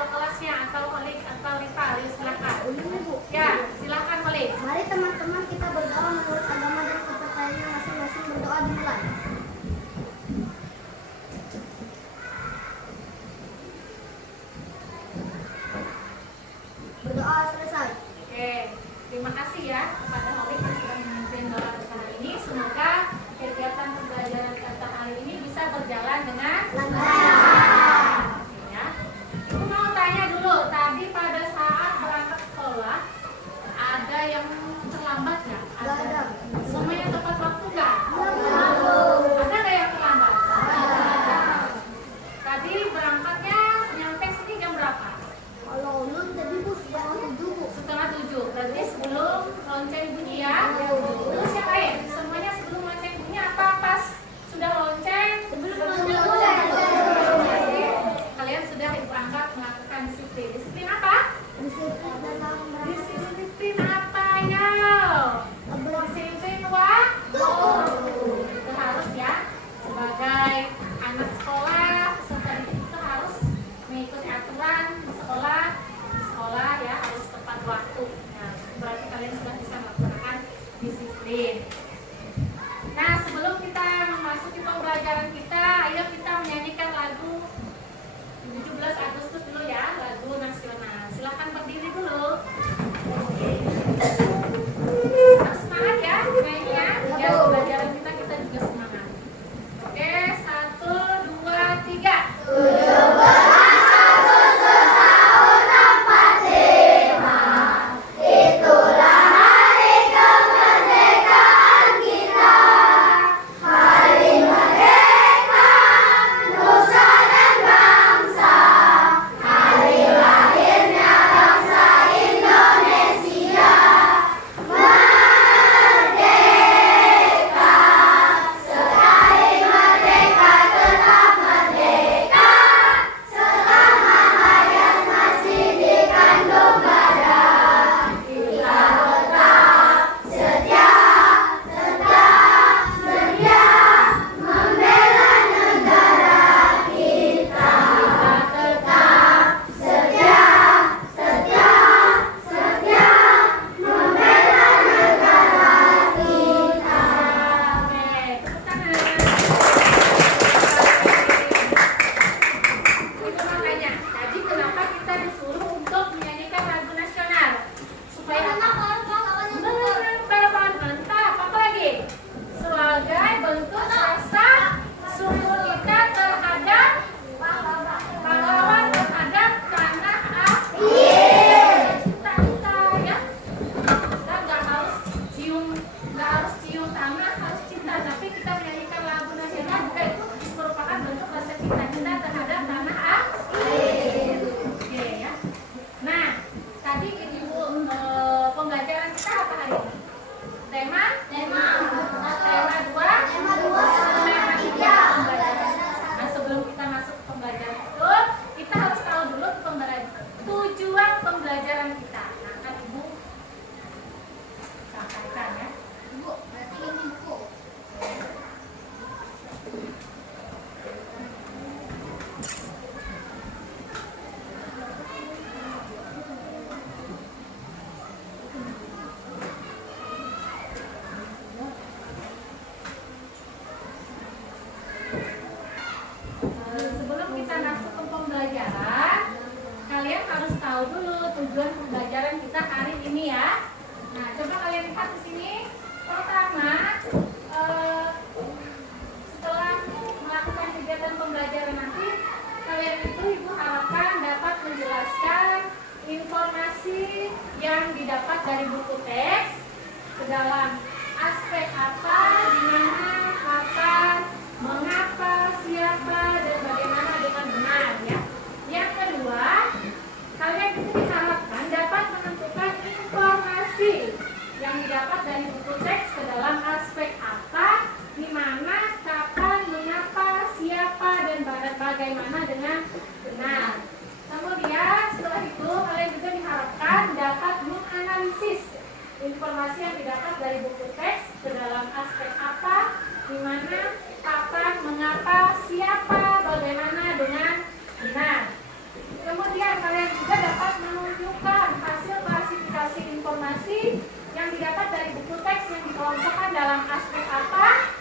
ketua kelasnya atau Malik atau Rita, ayo silakan. Ya, silakan Malik. Mari teman-teman kita berdoa menurut agama dan kepercayaannya masing-masing. Berdoa dimulai. Berdoa selesai. Oke, terima kasih ya kepada Malik yang sudah memimpin doa bersama ini. Semoga kegiatan pembelajaran kita hari ini bisa berjalan dengan lancar. Ya. Ibu mau tanya dulu, tadi pada saat berangkat sekolah ada yang terlambat nggak? Ada. Semuanya tepat waktu nggak? Ada. Ada nggak yang terlambat? Tadi berangkatnya nyampe sini jam berapa? Kalau ulun tadi Bu setengah 7 Bu. Setengah 7. Berarti sebelum lonceng bunyi ya? Terus yang lain? Semuanya sebelum lonceng bunyi apa pas sudah lonceng? Sebelum lonceng. Jadi kalian sudah berangkat melakukan disiplin. Disiplin apa? Disiplin dalam Disiplin apa ya? Disiplin waktu. Itu harus ya. Sebagai anak sekolah, peserta didik itu harus mengikuti aturan di sekolah. Di sekolah ya harus tepat waktu. Nah, berarti kalian sudah bisa melakukan disiplin. Nah, sebelum kita memasuki pembelajaran kita, ayo kita menyanyikan lagu 17 Agustus dulu ya, lagu nasional. Silakan berdiri dulu. Harus semangat ya, mainnya. Biar pembelajaran kita juga semangat. Oke, 1, 2, 3. Sebelum kita masuk ke pembelajaran, kalian harus tahu dulu tujuan pembelajaran kita hari ini ya. Nah, coba kalian lihat di sini. Pertama, setelah melakukan kegiatan pembelajaran nanti, kalian itu ibu harapkan dapat menjelaskan informasi yang didapat dari buku teks ke dalam aspek apa, di mana, kapan, mengapa, siapa, dan bagaimana dengan benar ya. Yang kedua, kalian itu diharapkan dapat menentukan informasi yang didapat dari buku teks ke dalam aspek apa, di mana, kapan, mengapa, siapa, dan bagaimana dengan benar. Kemudian setelah itu kalian juga diharapkan dapat menganalisis informasi yang didapat dari buku teks ke dalam aspek apa, dikelompokkan dalam aspek apa,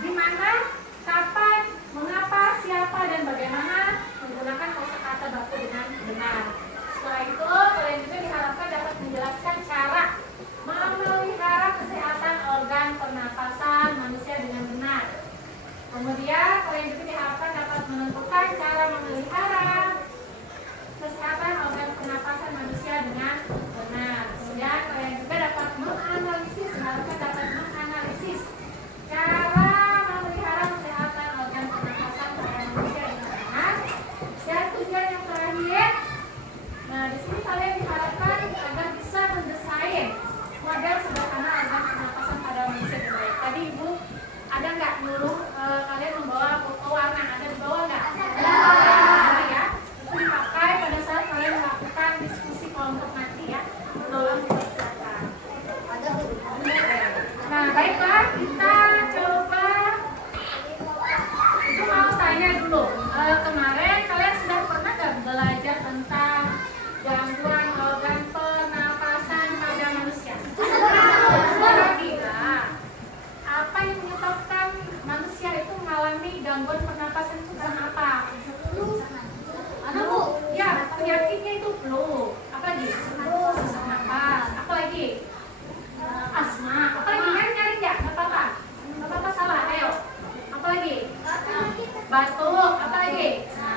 di mana, kapan, mengapa, siapa, dan bagaimana menggunakan kosakata baku dengan benar. Setelah itu, kalian juga diharapkan dapat menjelaskan cara memelihara kesehatan organ pernapasan manusia dengan benar. Kemudian, kalian juga diharapkan dapat menentukan cara memelihara kesehatan organ pernapasan manusia dengan benar. Kemudian, kalian juga dapat menganalisis, diharapkan dapat menganalisis cara memelihara kesehatan organ pernapasan pada manusia dengan benar. Dan tujuan yang terakhir, nah di sini kalian diharapkan agar bisa mendesain model sederhana organ pernapasan pada manusia dengan baik. Tadi Ibu ada nggak nyuruh kalian membawa foto warna? Ada di bawah nggak? Ada ya. Itu dipakai pada saat kalian melakukan diskusi kelompok nanti ya. Tolong dipersilakan. Nah baiklah, kita coba. Ibu mau tanya dulu. Kemarin kalian sudah pernah nggak belajar tentang gangguan organ pernapasan pada manusia? Kira-kira apa yang menyebabkan manusia itu mengalami gangguan pernapasan itu karena apa? Flu. Ya, penyakitnya itu flu. Apa lagi? Sesak napas. Apa lagi? Asma. Apa lagi? Nyari ya? Nggak apa-apa. Nggak apa-apa salah. Ayo. Apa lagi? Batuk. Apa lagi?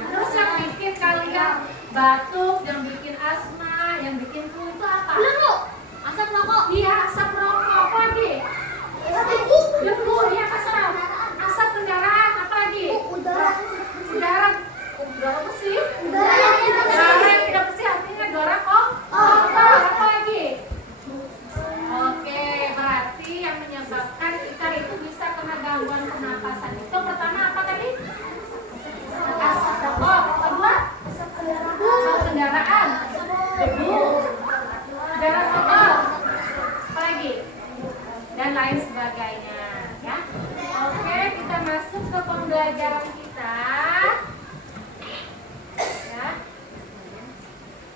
Terus yang bikin kalian batuk, yang bikin asma, yang bikin flu itu apa? Asap rokok. Iya, asap rokok. Apa lagi? Debu. Iya, asap kendaraan. Apa lagi? Udara. Udara apa sih? Udara yang tidak Udara yang tidak bersih artinya udara kotor. Apa lagi? Oke, berarti yang menyebabkan kita itu bisa kena gangguan pernapasan itu pertama apa tadi? Asap rokok. Kedua? Asap kendaraan. Debu. Udara kotor. Apa lagi? Dan lain sebagainya ya. Oke, kita masuk ke pembelajaran kita ya.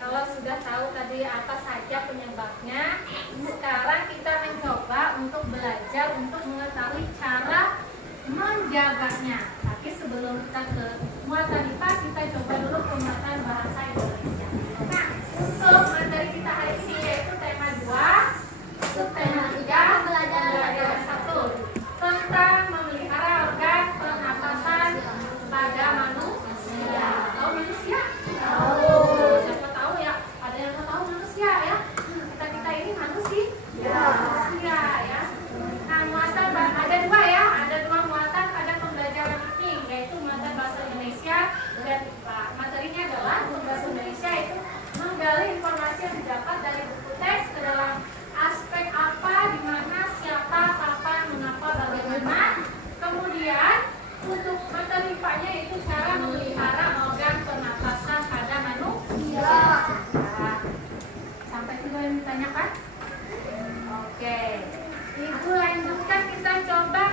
Kalau sudah tahu tadi apa saja penyebabnya, sekarang kita mencoba untuk belajar untuk mengetahui cara menjaganya. Tapi sebelum kita ke muatan IPA, kita coba dulu pemuatan bahasa Indonesia. Nah, untuk materi kita hari ini yaitu tema 2, subtema 3, pembelajaran 1 tentang memelihara organ pernapasan pada manusia. Tahu manusia? Tahu. Siapa tahu ya? Ada yang tahu manusia ya? Kita ini manusia. Manusia ya. Nah, muatan ada 2 ya. Ada 2 muatan pada pembelajaran ini, yaitu muatan bahasa Indonesia dan IPA. Materinya adalah untuk bahasa Indonesia itu menggali informasi yang didapat dari buku teks ke dalam aspek apa, di mana, siapa, kapan, mengapa, bagaimana. Kemudian untuk materi IPA-nya itu cara memelihara organ pernapasan pada manusia. Sampai itu yang ditanyakan? Oke. Ibu lanjutkan, kita coba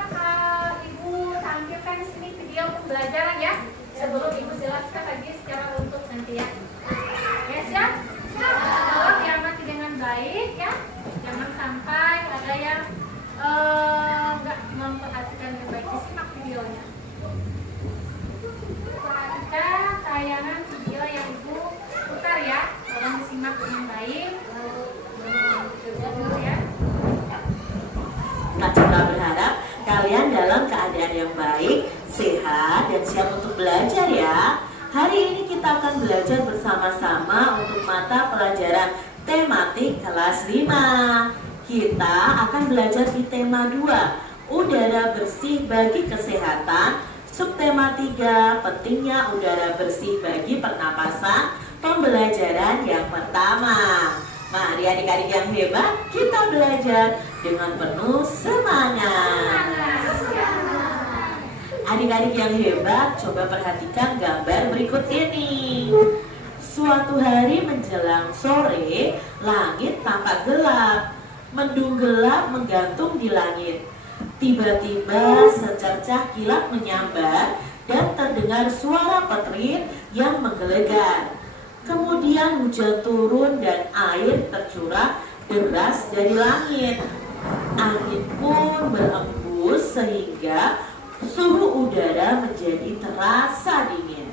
Ibu tampilkan di sini video pembelajaran ya. Sebelum Ibu jelaskan lagi secara runtut nanti ya. Ya siap? Tolong diamati dengan baik ya. Jangan sampai ada yang nggak memperhatikan dengan baik. Disimak videonya. Perhatikan tayangan video yang Ibu putar ya. Tolong disimak dengan baik. Ya. Kak Citra berharap kalian dalam keadaan yang baik, sehat, dan siap untuk belajar ya. Hari ini kita akan belajar bersama-sama untuk mata pelajaran tematik kelas 5. Kita akan belajar di tema 2, udara bersih bagi kesehatan. Subtema 3, pentingnya udara bersih bagi pernapasan. Pembelajaran yang pertama. Mari adik-adik yang hebat, kita belajar dengan penuh semangat. Adik-adik yang hebat, coba perhatikan gambar berikut ini. Suatu hari menjelang sore, langit tampak gelap. Mendung gelap menggantung di langit. Tiba-tiba secercah kilat menyambar dan terdengar suara petir yang menggelegar. Kemudian hujan turun dan air tercurah deras dari langit. Angin pun berembus sehingga suhu udara menjadi terasa dingin.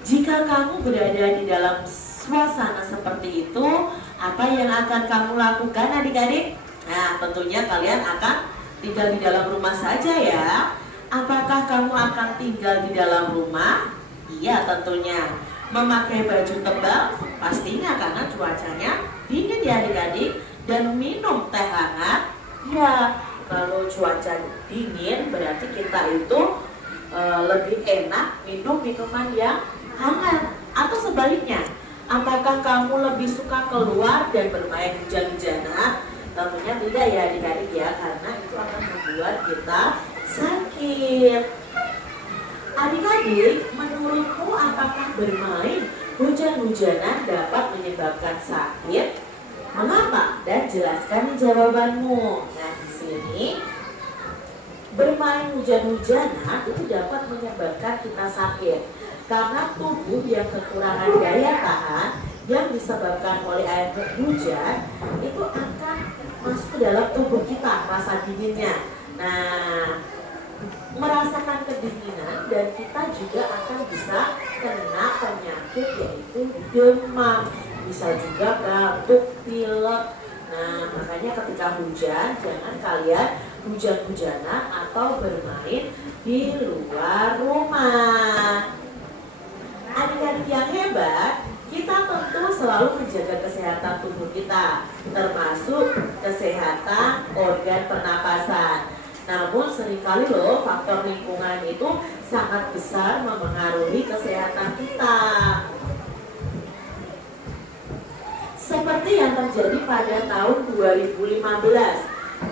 Jika kamu berada di dalam suasana seperti itu, apa yang akan kamu lakukan adik-adik? Nah, tentunya kalian akan tinggal di dalam rumah saja ya. Apakah kamu akan tinggal di dalam rumah? Iya, tentunya. Memakai baju tebal? Pastinya, karena cuacanya dingin ya adik-adik. Dan minum teh hangat? Ya, kalau cuaca dingin berarti kita itu lebih enak minum minuman yang hangat. Atau sebaliknya, apakah kamu lebih suka keluar dan bermain hujan-hujanan? Tentunya tidak ya adik-adik ya, karena itu akan membuat kita sakit. Adik-adik, menurutmu apakah bermain hujan-hujanan dapat menyebabkan sakit? Mengapa? Dan jelaskan jawabanmu. Nah, di sini bermain hujan-hujanan itu dapat menyebabkan kita sakit karena tubuh yang kekurangan daya tahan yang disebabkan oleh air hujan itu akan masuk ke dalam tubuh kita, rasa dinginnya. Nah, merasakan kedinginan dan kita juga akan bisa kena penyakit yaitu demam, bisa juga batuk, pilek. Nah, makanya ketika hujan jangan kalian hujan-hujanan atau bermain di luar rumah. Adik-adik yang hebat, kita tentu selalu menjaga kesehatan tubuh kita, termasuk kesehatan organ pernapasan. Namun seringkali loh faktor lingkungan itu sangat besar memengaruhi kesehatan kita. Seperti yang terjadi pada tahun 2015,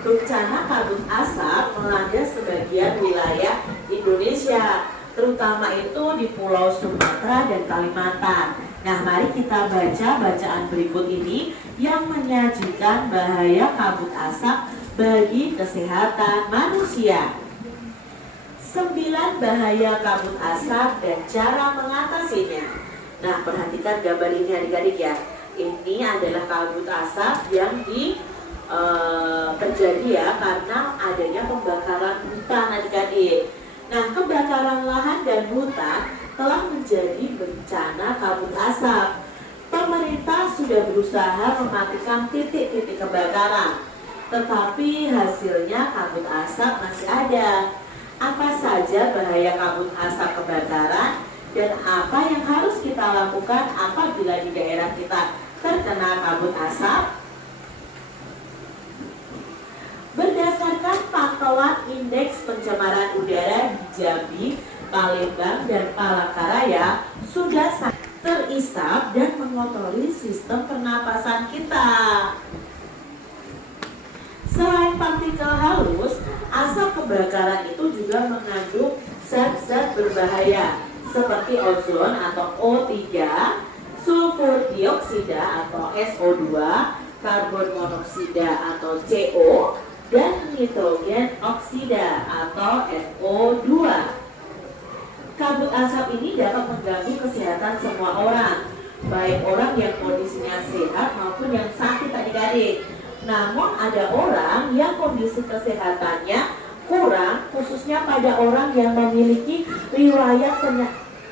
bencana kabut asap melanda sebagian wilayah Indonesia, terutama itu di Pulau Sumatera dan Kalimantan. Nah, mari kita baca bacaan berikut ini yang menyajikan bahaya kabut asap bagi kesehatan manusia. 9 bahaya kabut asap dan cara mengatasinya. Nah, perhatikan gambar ini adik-adik ya. Ini adalah kabut asap yang terjadi ya karena adanya pembakaran hutan adik-adik. Nah, kebakaran lahan dan hutan telah menjadi bencana kabut asap. Pemerintah sudah berusaha mematikan titik-titik kebakaran, tetapi hasilnya kabut asap masih ada. Apa saja bahaya kabut asap kebakaran dan apa yang harus kita lakukan apabila di daerah kita terkena kabut asap? Berdasarkan pantauan indeks pencemaran udara di Jambi, Palembang, dan Palangkaraya sudah terisap dan mengotori sistem pernapasan kita. Selain partikel halus, asap kebakaran itu juga mengandung zat-zat berbahaya seperti ozon atau O3, sulfur dioksida atau SO2, karbon monoksida atau CO, dan nitrogen oksida atau NO2. Kabut asap ini dapat mengganggu kesehatan semua orang, baik orang yang kondisinya sehat maupun yang sakit adik-adik. Namun ada orang yang kondisi kesehatannya kurang, khususnya pada orang yang memiliki riwayat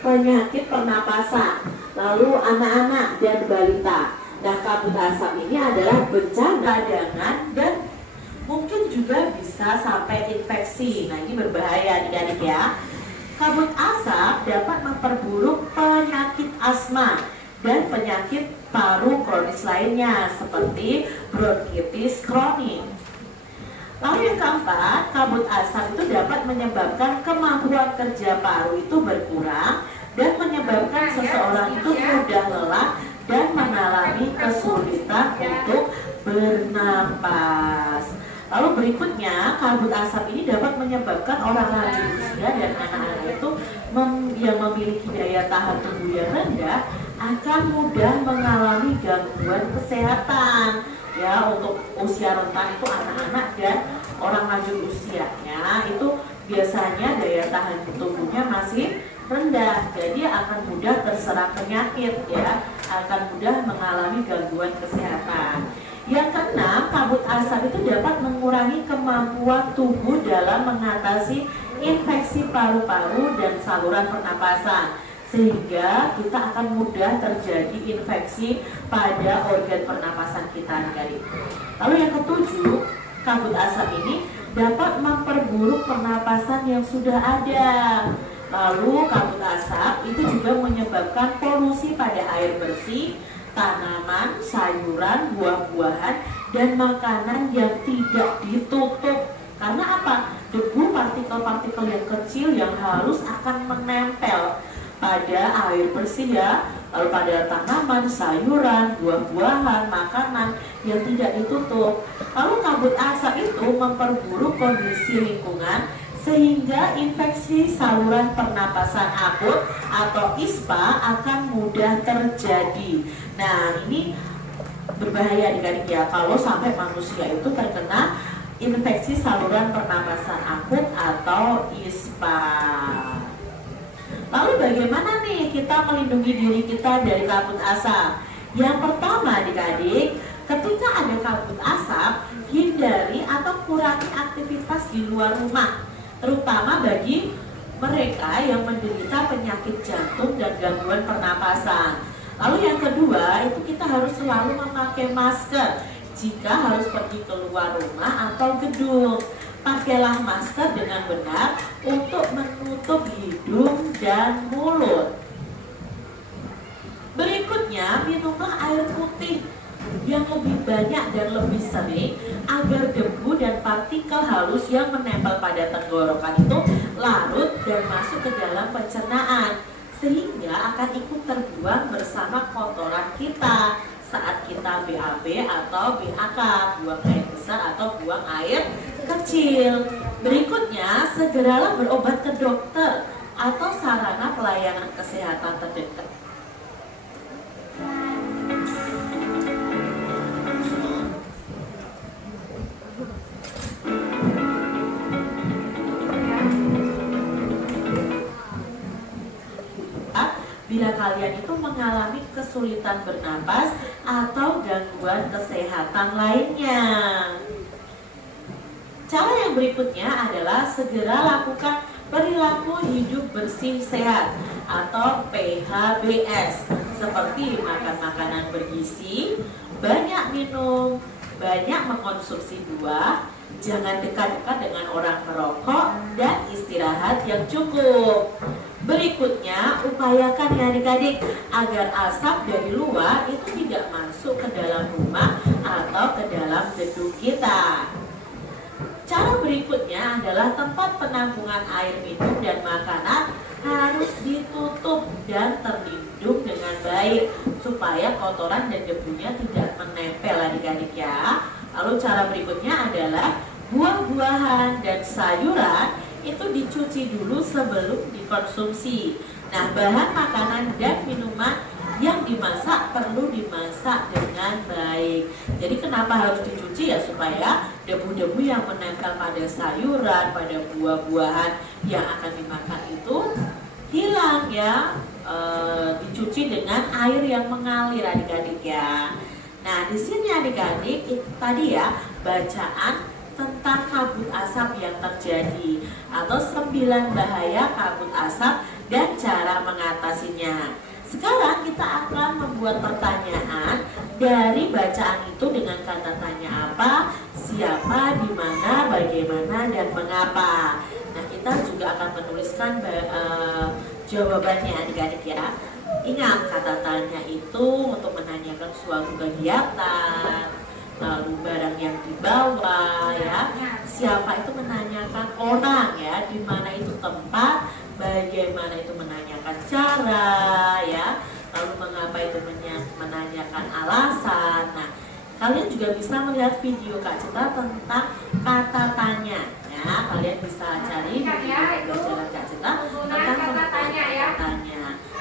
penyakit pernapasan, lalu anak-anak dan balita. Nah, kabut asap ini adalah bencana cadangan dan mungkin juga bisa sampai infeksi. Nah, ini berbahaya adik-adik ya. Kabut asap dapat memperburuk penyakit asma dan penyakit paru kronis lainnya seperti bronkitis kronik. Lalu yang keempat, kabut asap itu dapat menyebabkan kemampuan kerja paru itu berkurang dan menyebabkan seseorang itu mudah lelah dan mengalami kesulitan untuk bernapas. Lalu berikutnya, kabut asap ini dapat menyebabkan orang lanjut usia dan anak-anak itu yang memiliki daya tahan tubuh yang rendah akan mudah mengalami gangguan kesehatan. Ya, untuk usia rentan itu anak-anak dan orang lanjut usianya itu biasanya daya tahan tubuhnya masih rendah, jadi akan mudah terserang penyakit ya, akan mudah mengalami gangguan kesehatan. Yang keenam, kabut asap itu dapat mengurangi kemampuan tubuh dalam mengatasi infeksi paru-paru dan saluran pernapasan, sehingga kita akan mudah terjadi infeksi pada organ pernapasan kita, adik-adik. Lalu yang ketujuh, kabut asap ini dapat memperburuk pernapasan yang sudah ada. Lalu kabut asap itu juga menyebabkan polusi pada air bersih, tanaman, sayuran, buah-buahan, dan makanan yang tidak ditutup. Karena apa? Debu partikel-partikel yang kecil yang halus akan menempel pada air bersih ya, lalu pada tanaman, sayuran, buah-buahan, makanan yang tidak ditutup. Lalu kabut asap itu memperburuk kondisi lingkungan sehingga infeksi saluran pernapasan akut atau ISPA akan mudah terjadi. Nah, ini berbahaya adik-adik ya kalau sampai manusia itu terkena infeksi saluran pernapasan akut atau ISPA. Lalu bagaimana nih kita melindungi diri kita dari kabut asap? Yang pertama adik-adik, ketika ada kabut asap, hindari atau kurangi aktivitas di luar rumah, terutama bagi mereka yang menderita penyakit jantung dan gangguan pernapasan. Lalu yang kedua, itu kita harus selalu memakai masker jika harus pergi keluar rumah atau gedung. Pakailah masker dengan benar untuk menutup hidung dan mulut. Berikutnya, minumlah air putih yang lebih banyak dan lebih sering agar debu dan partikel halus yang menempel pada tenggorokan itu larut dan masuk ke dalam pencernaan, sehingga akan ikut terbuang bersama kotoran kita saat kita BAB atau BAK, buang air besar atau buang air kecil. Berikutnya, segeralah berobat ke dokter atau sarana pelayanan kesehatan terdekat. Bila kalian itu mengalami kesulitan bernapas atau gangguan kesehatan lainnya. Cara yang berikutnya adalah segera lakukan perilaku hidup bersih sehat atau PHBS, seperti makan makanan bergizi, banyak minum, banyak mengkonsumsi buah, jangan dekat-dekat dengan orang merokok, dan istirahat yang cukup. Berikutnya, upayakan ya adik-adik agar asap dari luar itu tidak masuk ke dalam rumah atau ke dalam gedung kita. Cara berikutnya adalah tempat penampungan air minum dan makanan harus ditutup dan terlindung dengan baik supaya kotoran dan debunya tidak menempel adik-adik ya. Lalu cara berikutnya adalah buah-buahan dan sayuran itu dicuci dulu sebelum dikonsumsi. Nah, bahan makanan dan minuman yang dimasak perlu dimasak dengan baik. Jadi kenapa harus dicuci ya? Supaya debu-debu yang menempel pada sayuran, pada buah-buahan yang akan dimakan itu hilang ya. Dicuci dengan air yang mengalir adik-adik ya. Nah, di sini adik-adik tadi ya bacaan tentang kabut asap yang terjadi atau 9 bahaya kabut asap dan cara mengatasinya. Sekarang kita akan membuat pertanyaan dari bacaan itu dengan kata tanya apa, siapa, di mana, bagaimana, dan mengapa. Nah, kita juga akan menuliskan jawabannya adik-adik ya. Ingat, kata tanya itu untuk menanyakan suatu kegiatan, lalu barang yang dibawa ya, siapa itu menanyakan orang ya, di mana itu tempat, bagaimana itu menanyakan cara ya, lalu mengapa itu menanyakan alasan. Nah, kalian juga bisa melihat video Kak Citra tentang kata tanya ya, kalian bisa cari di video pelajaran Kak Citra tentang kata tanya.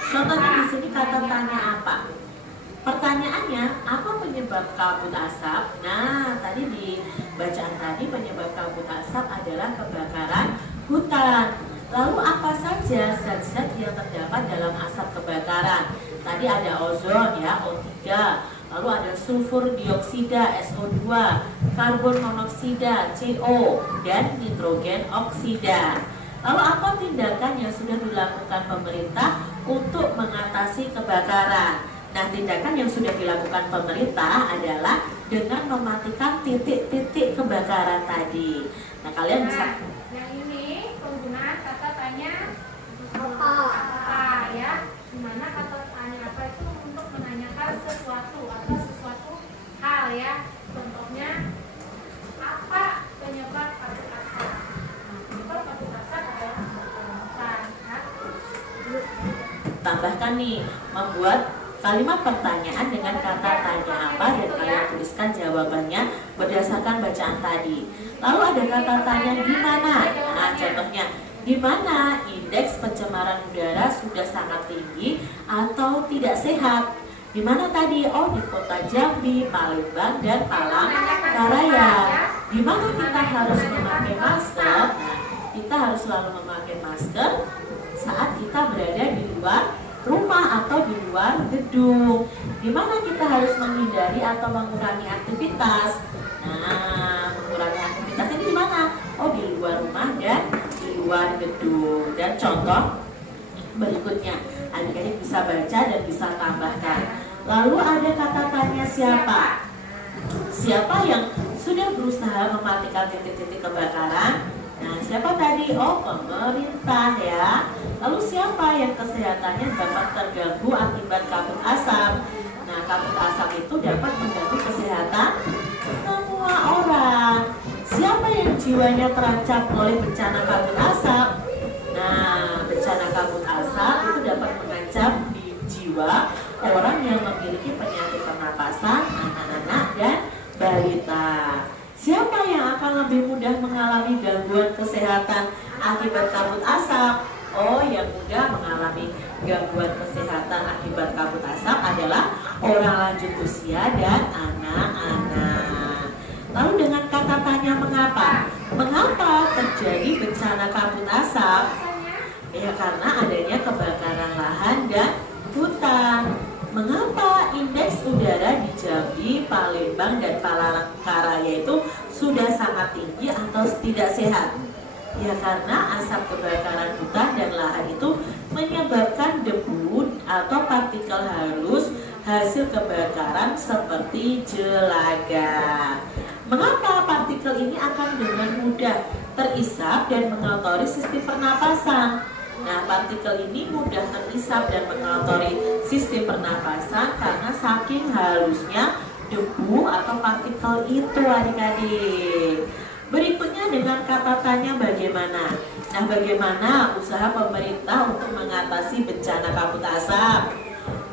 Contohnya di sini kata tanya apa? Pertanyaannya, apa penyebab kabut asap? Nah, tadi di bacaan tadi penyebab kabut asap adalah kebakaran hutan. Lalu apa saja zat-zat yang terdapat dalam asap kebakaran? Tadi ada ozon ya, O3, lalu ada sulfur dioksida SO2, karbon monoksida CO, dan nitrogen oksida. Lalu apa tindakan yang sudah dilakukan pemerintah untuk mengatasi kebakaran? Nah, tindakan yang sudah dilakukan pemerintah adalah dengan mematikan titik-titik kebakaran tadi. Nah, kalian bisa. Yang ini penggunaan kata tanya Apa? ya, dimana kata tanya apa itu untuk menanyakan sesuatu atau sesuatu hal ya. Contohnya apa penyebab kabut asap? Nah, penyebab kabut asap adalah kebakaran. Tambahkan nih, membuat kalimat pertanyaan dengan kata tanya apa dan kalian tuliskan jawabannya berdasarkan bacaan tadi. Lalu ada kata tanya di mana? Nah, contohnya di mana indeks pencemaran udara sudah sangat tinggi atau tidak sehat? Di mana tadi? Oh, di Kota Jambi, Palembang, dan Palangkaraya. Di mana kita harus memakai masker? Nah, kita harus selalu memakai masker saat kita berada di luar rumah atau di luar gedung. Di mana kita harus menghindari atau mengurangi aktivitas? Nah, mengurangi aktivitas ini di mana? Oh, di luar rumah dan di luar gedung. Dan contoh berikutnya, adik-adik bisa baca dan bisa tambahkan. Lalu ada kata tanya siapa? Siapa yang sudah berusaha mematikan titik-titik kebakaran? Nah, siapa tadi? Oh, pemerintah ya. Lalu siapa yang kesehatannya dapat terganggu akibat kabut asap? Nah, kabut asap itu dapat mengganggu kesehatan semua orang. Siapa yang jiwanya terancam oleh bencana kabut asap? Nah, bencana kabut asap itu dapat mengancam di jiwa orang yang memiliki penyakit pernapasan, anak-anak, dan balita. Siapa yang akan lebih mudah mengalami gangguan kesehatan akibat kabut asap? Oh, yang mudah mengalami gangguan kesehatan akibat kabut asap adalah orang lanjut usia dan anak-anak. Lalu dengan kata tanya mengapa? Mengapa terjadi bencana kabut asap? Ya, karena adanya kebakaran lahan dan hutan. Mengapa indeks udara di Jambi, Palembang, dan Palangkaraya itu sudah sangat tinggi atau tidak sehat? Ya, karena asap kebakaran hutan dan lahan itu menyebabkan debu atau partikel halus hasil kebakaran seperti jelaga. Mengapa partikel ini akan dengan mudah terisap dan mengotori sistem pernapasan? Nah, partikel ini mudah terisap dan mengotori sistem pernapasan karena saking halusnya debu atau partikel itu, adik-adik. Berikutnya dengan kata tanya bagaimana? Nah, bagaimana usaha pemerintah untuk mengatasi bencana kabut asap?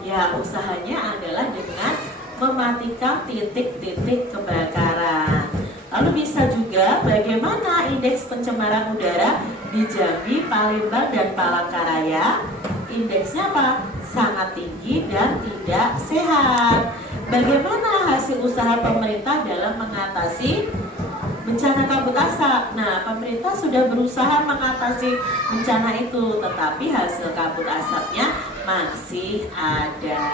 Ya, usahanya adalah dengan mematikan titik-titik kebakaran. Lalu bisa juga bagaimana indeks pencemaran udara di Jambi, Palembang, dan Palangkaraya? Indeksnya apa? Sangat tinggi dan tidak sehat. Bagaimana hasil usaha pemerintah dalam mengatasi bencana kabut asap? Nah, pemerintah sudah berusaha mengatasi bencana itu, tetapi hasil kabut asapnya masih ada.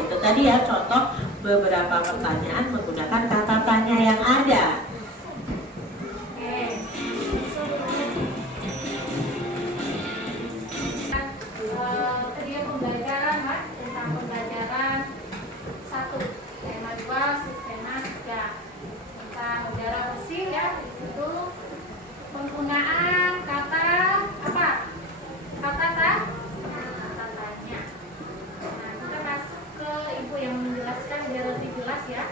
Itu tadi ya contoh beberapa pertanyaan menggunakan kata tanya yang ada. Tadi pembelajaran Mas, tentang pembelajaran 1, tema 2, sistema 3 tentang udara bersih ya. Itu penggunaan kata apa? Kata tanya. Nah, kita masuk ke ibu yang menjelaskan biar lebih jelas ya.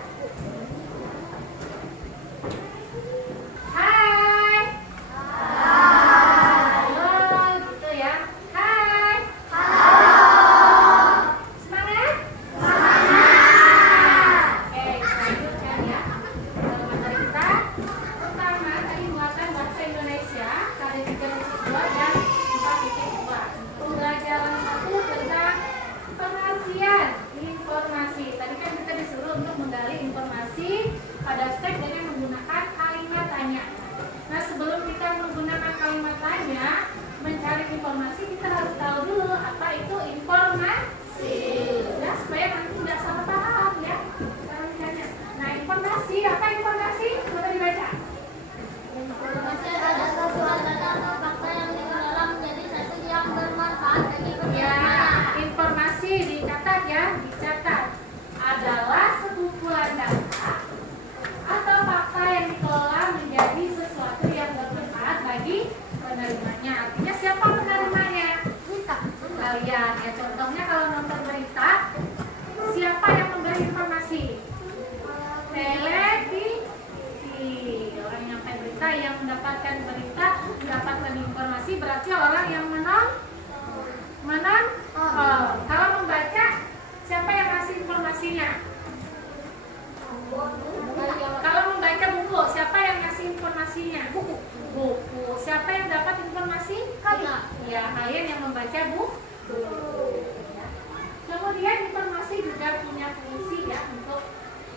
juga punya fungsi ya untuk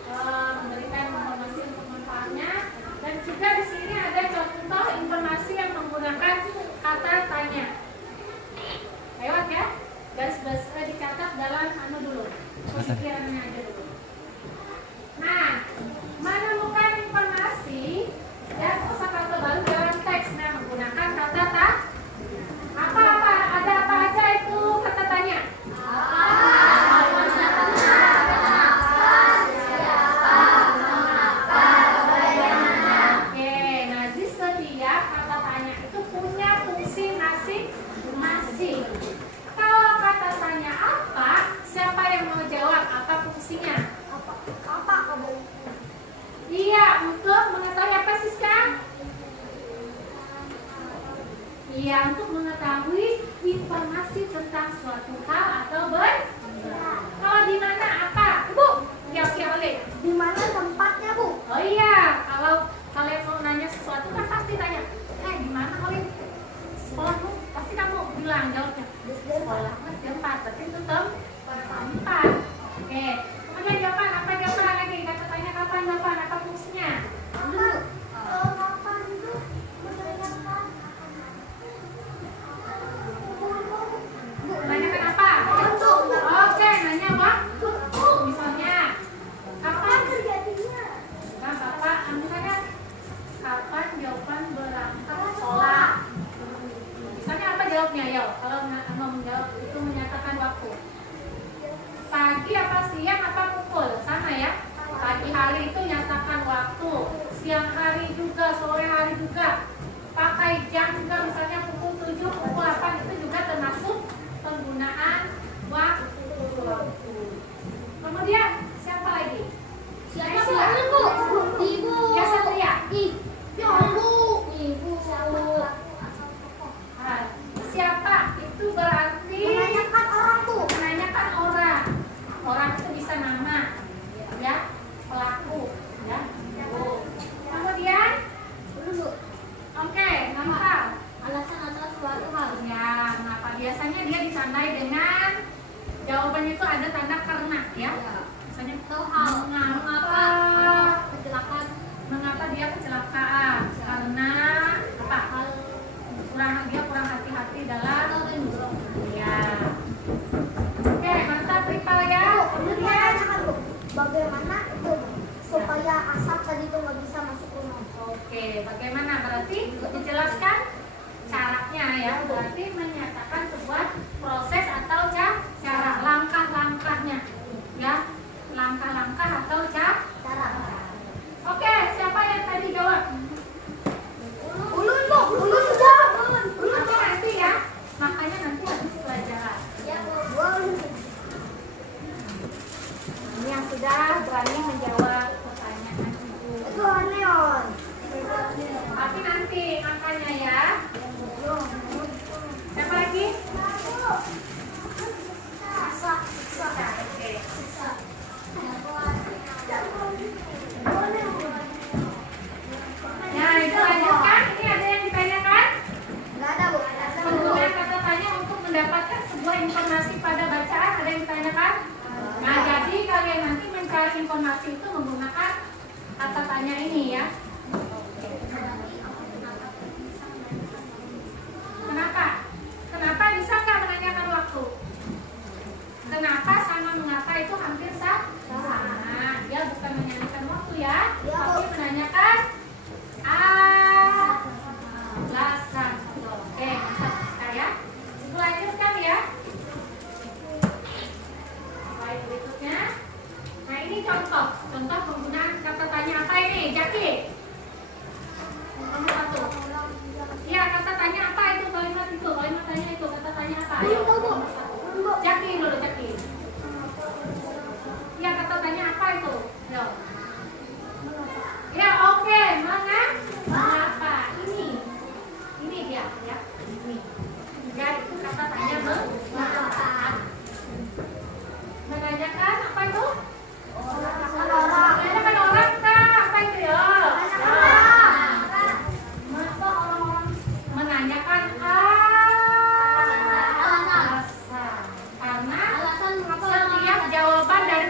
memberikan informasi untuk manfaatnya. Dan juga di sini ada contoh informasi yang menggunakan kata tanya. Lewat ya, garis-garisnya dicatat dalam dulu, pemikirannya aja dulu. Nah, menemukan informasi dan kosakata baru dalam teks. Nah, menggunakan kata tanya. Apa-apa? Ada apa aja itu kata tanya? Oke, nah di setiap kata tanya itu punya fungsi masing-masing. Kalau kata tanya apa, siapa yang mau jawab? Apa fungsinya? Apa kamu? Iya, untuk mengetahui apa sih sekarang? Iya, untuk mengetahui informasi tentang suatu hal atau benda. Kalau di mana apa? Ibu, jawab oleh. Di mana tempatnya, Bu? Oh iya, kalau kalian mau nanya sesuatu kan pasti tanya, di mana Olin? Sekolahmu? Pasti kamu bilang jawabnya. Sekolah tempat, berarti itu tempat. Oke, kemudian jawaban apa jawaban lagi? Kata tanya kapan jawaban? Apa fungsinya? Apa? Kapan itu? Menanyakan. Menanyakan apa? Waktu. Oke, nanya waktu. Misalnya, kapan terjadinya? Nah, Bapak, misalnya kapan jawaban berangkat sekolah? Misalnya apa jawabnya? Yo, kalau mau menjawab itu menyatakan waktu. Pagi apa siang apa pukul? Sama ya. Pagi hari itu nyatakan waktu. Siang hari juga, sore hari juga. Pakai jam juga, misalnya pukul 7, pukul 8 itu juga termasuk penggunaan waktu. Kemudian siapa lagi? Siapa, Bu? Ibu. Ya, Satria. Ibu. Ibu. Nah, siapa? Itu berarti Menanyakan orang, Bu. menanyakan orang. Orang itu bisa nama, ya, pelaku, ya. Kemudian, oke, nama. Alasan atas suatu hal. Ya, mengapa? Biasanya dia ditandai dengan jawabannya itu ada tanda karena, ya. Misalnya, mengapa? Kecelakaan. Mengapa dia kecelakaan? Karena apa? Dia kurang hati-hati dalam ya. Oke, mantap Ripal ya. Kemudian Menanyakan, Bu. Bagaimana itu supaya asap tadi itu nggak bisa masuk rumah? oke, bagaimana? Berarti dijelaskan caranya ya. Berarti menyatakan sebuah proses atau cara langkah-langkahnya. Ya, langkah-langkah atau Cara. Oke, siapa yang tadi jawab? Ulun, Bu. Ulun jawab. Ulun Oke, nanti ya. Makanya nanti habis pelajaran. Ya, Bu. Ulun. Ini yang sudah berani menjawab pertanyaan ibu. Itu Neon. Tapi nanti makanya ya. Siapa lagi? Oke. Ya, itu lanjutkan. Ini ada yang ditanyakan? Nggak ada, Bu. Penggunaan kata tanya untuk mendapatkan sebuah informasi pada bacaan ada yang ditanyakan? Nah, jadi kalian nanti mencari informasi itu menggunakan kata tanya ini ya. Kenapa? Kenapa bisa nggak menanyakan waktu? Kenapa sama mengapa itu hampir sama? Dia bukan menanyakan waktu ya, tapi menanyakan alasan. Oke, mantap ya. Ibu lanjutkan ya. Baik, berikutnya. Nah, ini contoh penggunaan kata tanya apa ini, Jaki? Nomor 1. Iya, kata tanya apa itu? Kalimat itu, kalimat tanya itu, kata tanya apa? Ayo, nomor 1. Jaki dulu, Jaki. Iya, kata tanya apa itu? Yo. Ya, oke, mengapa? Ini dia, ya. Ini. Ya, itu kata tanya mengapa. Menanyakan apa itu? Menanyakan orang kah? Apa itu ya? Menanyakan alasan. Karena setiap jawaban dari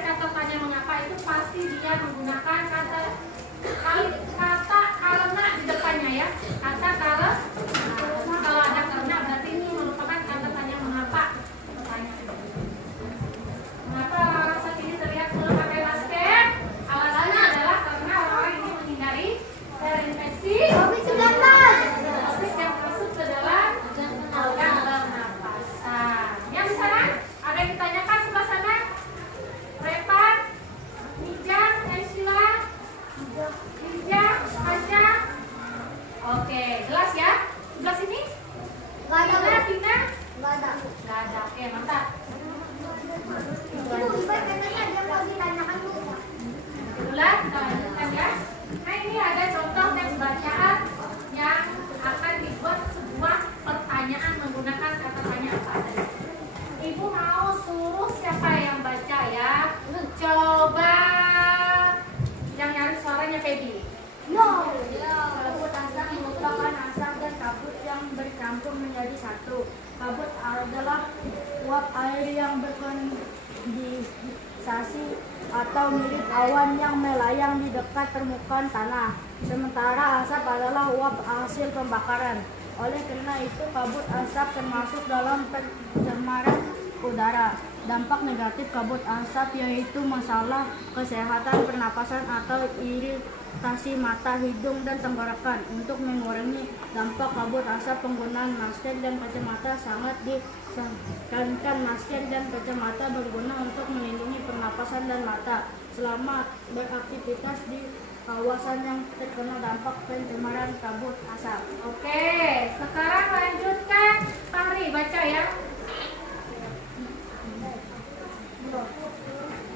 vegetasi atau mirip awan yang melayang di dekat permukaan tanah. Sementara asap adalah uap hasil pembakaran. Oleh karena itu, kabut asap termasuk dalam pencemaran udara. Dampak negatif kabut asap yaitu masalah kesehatan pernapasan atau iritasi mata, hidung, dan tenggorokan. Untuk mengurangi dampak kabut asap, penggunaan masker dan kacamata sangat disarankan. Masker dan kacamata berguna untuk melindungi pernapasan dan mata selama beraktivitas di kawasan yang terkena dampak pencemaran kabut asap. Oke, sekarang lanjutkan. Fahri, baca ya.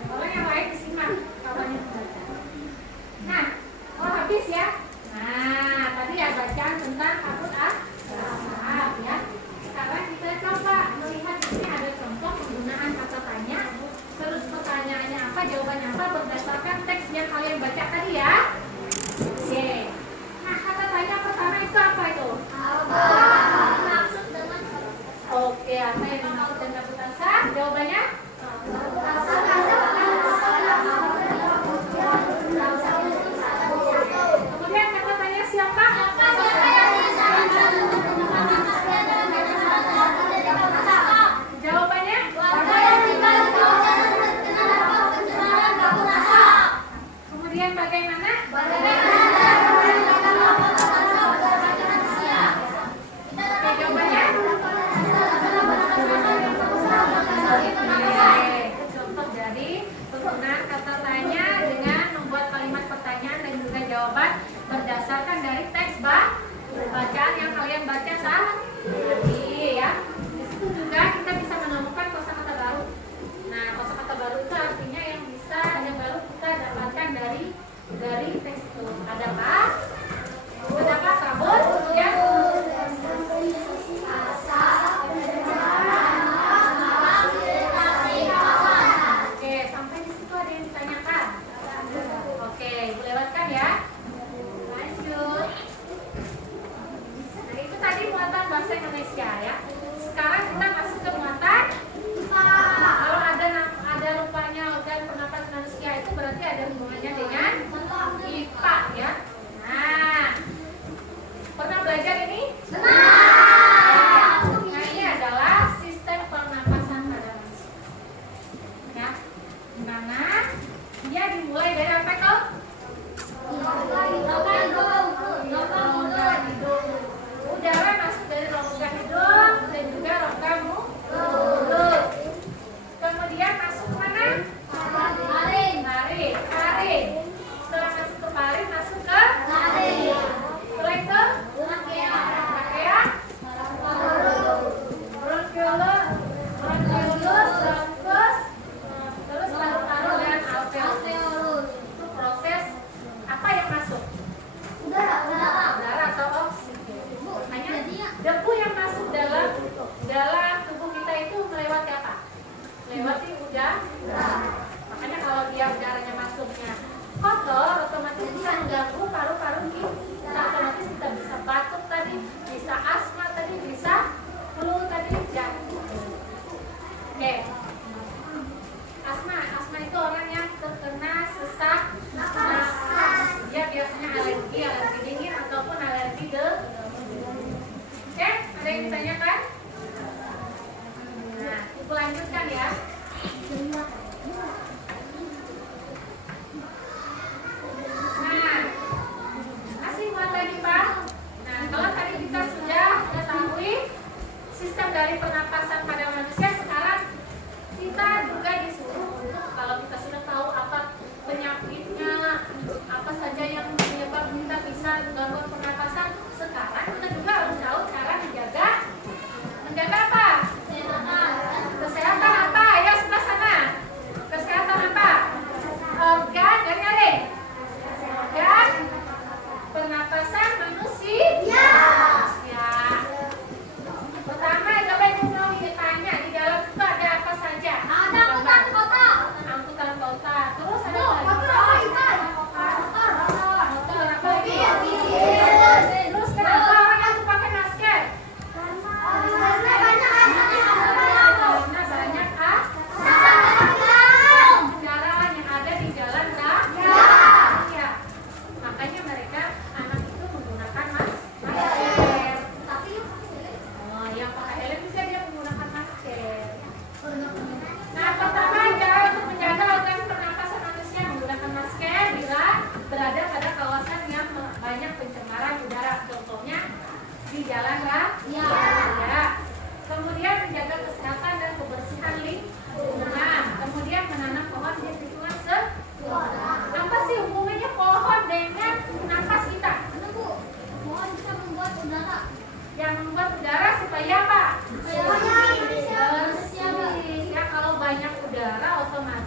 Kalau yang lain disimak, kawannya membaca. Nah, habis ya. Nah, tadi ya bacaan tentang kabut asap ya. Sekarang kita coba melihat di sini ada contoh penggunaan kata tanya. Terus pertanyaannya apa, jawabannya apa berdasarkan teks yang kalian baca tadi ya. Oke. Nah, kata tanya pertama itu apa itu? Maksud dengan Oke, apa yang dimaksud dengan kabut asap? Jawabannya? Kemudian kata tanya siapa? Jawabannya? Kemudian bagaimana? Oke, jawabannya? Oke, contoh dari penggunaan kata tanya dengan membuat kalimat pertanyaan dan juga jawaban berdasarkan dari teks bacaan yang kalian baca tadi ya. Di situ juga kita bisa menemukan kosakata baru. Nah, kosakata baru itu artinya yang baru kita dapatkan dari teks itu. Ada apa? Kabut, kemudian oke, sampai di situ ada yang ditanyakan. Oke, ibu lewatkan ya. Lanjut. Nah, itu tadi muatan bahasa Indonesia ya. Sekarang kita masuk ke muatan kalau ada rupanya organ pernapasan manusia itu berarti ada hubungannya dengan IPA ya. Nah, pernah belajar ini? Nah, ini adalah sistem pernapasan pada manusia. Ya, dimana dia dimulai dari apa itu? Rongga hidung. Udara masuk dari rongga hidung dan juga rongga mulut. Kemudian masuk ke mana? Taring. Setelah masuk ke paling masuk ke setelah itu trachea, bronkiolus, bronkus, terus paru-paru dan alveolus. Itu proses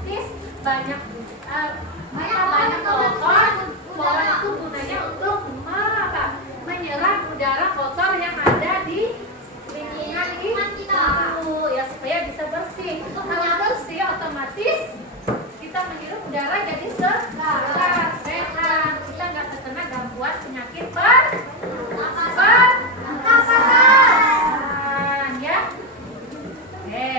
otomatis banyak banyak kotor. Kotoran itu gunanya untuk menyerap udara kotor yang ada di lingkungan kita ya, supaya bisa bersih. Kalau bersih otomatis kita menghirup udara jadi segar, sehat. Kita nggak terkena gangguan penyakit pernapasan ya. Oke.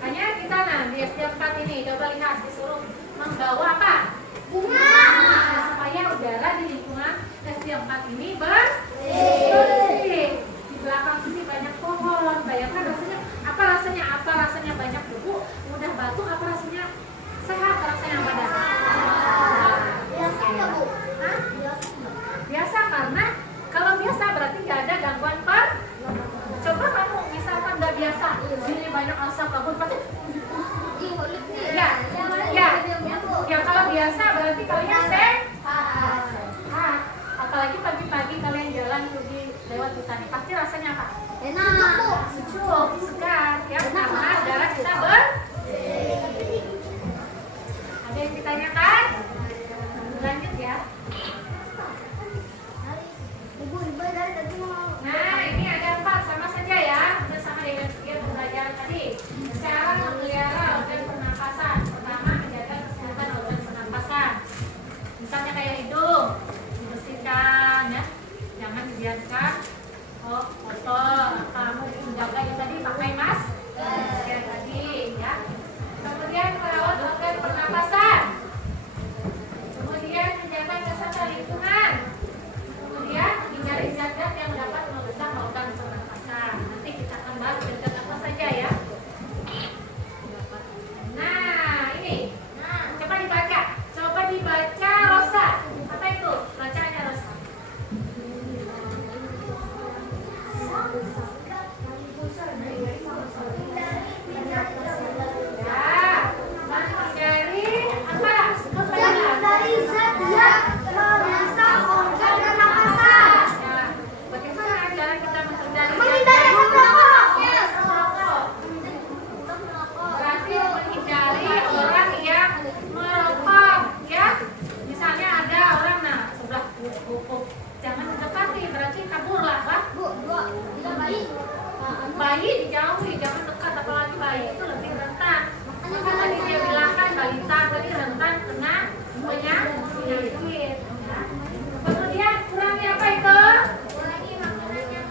Makanya kita di setiap tempat ini coba lihat, disuruh membawa apa? Bunga. Supaya udara di lingkungan setiap tempat ini bersih. Di belakang sini banyak pohon. Bayangkan rasanya apa rasanya banyak debu, mudah batuk, apa rasanya sehat, rasanya apa dah? Biasa nggak, Bu? Hah? Biasa, karena kalau biasa berarti nggak ada gangguan coba kamu misalkan nggak biasa, sini banyak asap kabut pasti ya kalau biasa berarti kalian sehat. Apalagi pagi-pagi kalian jalan pergi lewat hutan, pasti rasanya apa? Enak. Sejuk, segar ya, karena darah kita bersih. Ada yang ditanyakan? Lanjut ya. Ibu dari tadi mau. Nah, ini ada 4 sama saja ya, bersama dengan kegiatan pembelajaran tadi. Cara memelihara organ pernapasan. Pertama, menjaga kesehatan organ pernapasan. Misalnya kayak hidung, dibersihkan ya, jangan dibiarkan kotor. Kamu menjaga yang tadi pakai masker tadi ya. Kemudian merawat organ pernapasan. Kemudian menjaga kesehatan lingkungan. Kemudian hindari zat-zat yang dapat merusak organ pernapasan. Nanti kita akan bahas zat apa saja ya. Nah, ini. Coba dibaca. Coba dibaca Rosa. Apa itu? Bacanya Rosa. Ya, menghindari apa? Dari zat yang merusak organ pernapasan. Ya, bagaimana cara kita menghindari? Menghindari merokok. Berarti menghindari orang yang merokok ya. Misalnya ada orang sebelah pupuk, jangan mendekati, berarti kaburlah, Pak. Bu, tidak baik. Bayi dijauhi, jangan dekat, apalagi bayi itu lebih rentan. Maka tadi dia bilangkan balita tadi rentan kena penyakit. Ya. Kemudian kurangi apa itu? Kurangi makanan yang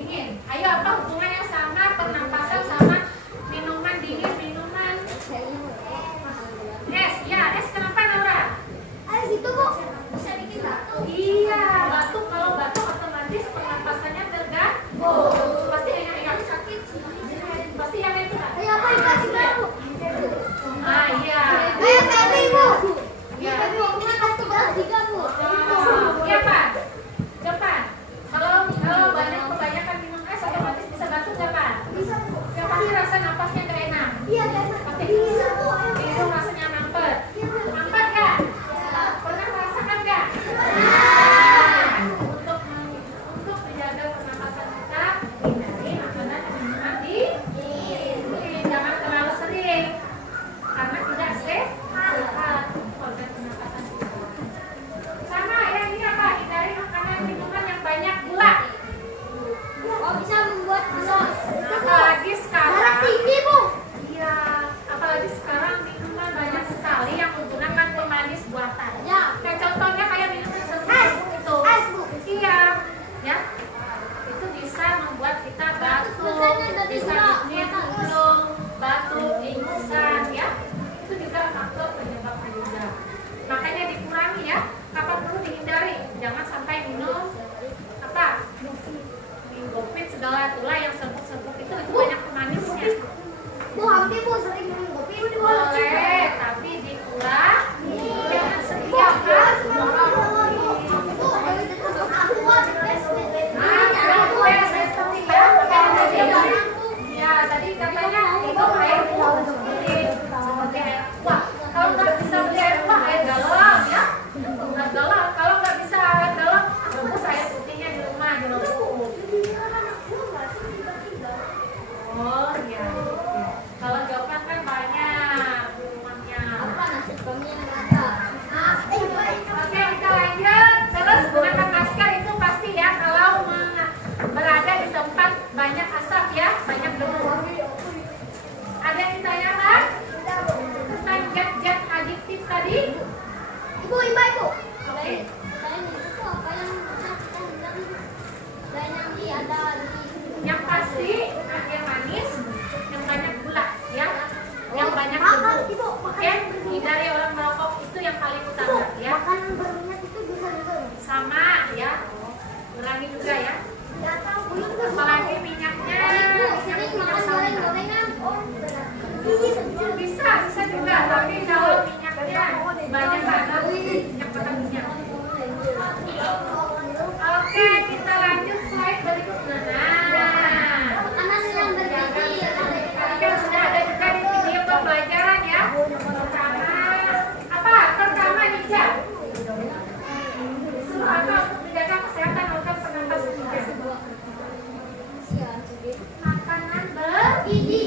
Dingin. Ayo, apa hubungannya sama pernapasan sama minuman dingin, minuman es? Ya, es kenapa Naura? air gitu, Bu. Bisa bikin batuk. Iya, batuk. Kalau batuk otomatis pernapasannya terganggu. Pasti yang sakit. Pasti yang itu kan? Ayo apa yang kasih baru? Ah iya. Ayo baby, Bu. Ya. Baby, waktunya kasih beras 3, Bu. Iya Pak. Depan. Kalau kebanyakan minum es otomatis bisa batuk nggak Pak? Bisa, Bu. Ya pasti rasa napasnya nggak enak. Iya, kan? Pasti. Bisa, Bu. Ayo. Hidung rasanya mampet. Mampet nggak? Pernah merasakan nggak? Untuk menjaga pernapasan kita, hindari makanan dan minuman dingin. Jangan terlalu sering, karena tidak sehat organ pernapasan kita. Sama yang ini apa? Hindari makanan minuman yang banyak gula. Oh, bisa membuat sos. Apalagi Darah sekarang. tinggi, Bu. Iya, apalagi sekarang Bisa juga, tapi kalau minyaknya banyak banget, minyak pakai minyak. Oke, kita lanjut slide berikutnya. Nah, Makanan yang bergizi. kan sudah ada juga di video pembelajaran ya. Pertama nih, Cak. Disuruh apa untuk menjaga kesehatan organ pernapasan kita? Makanan bergizi.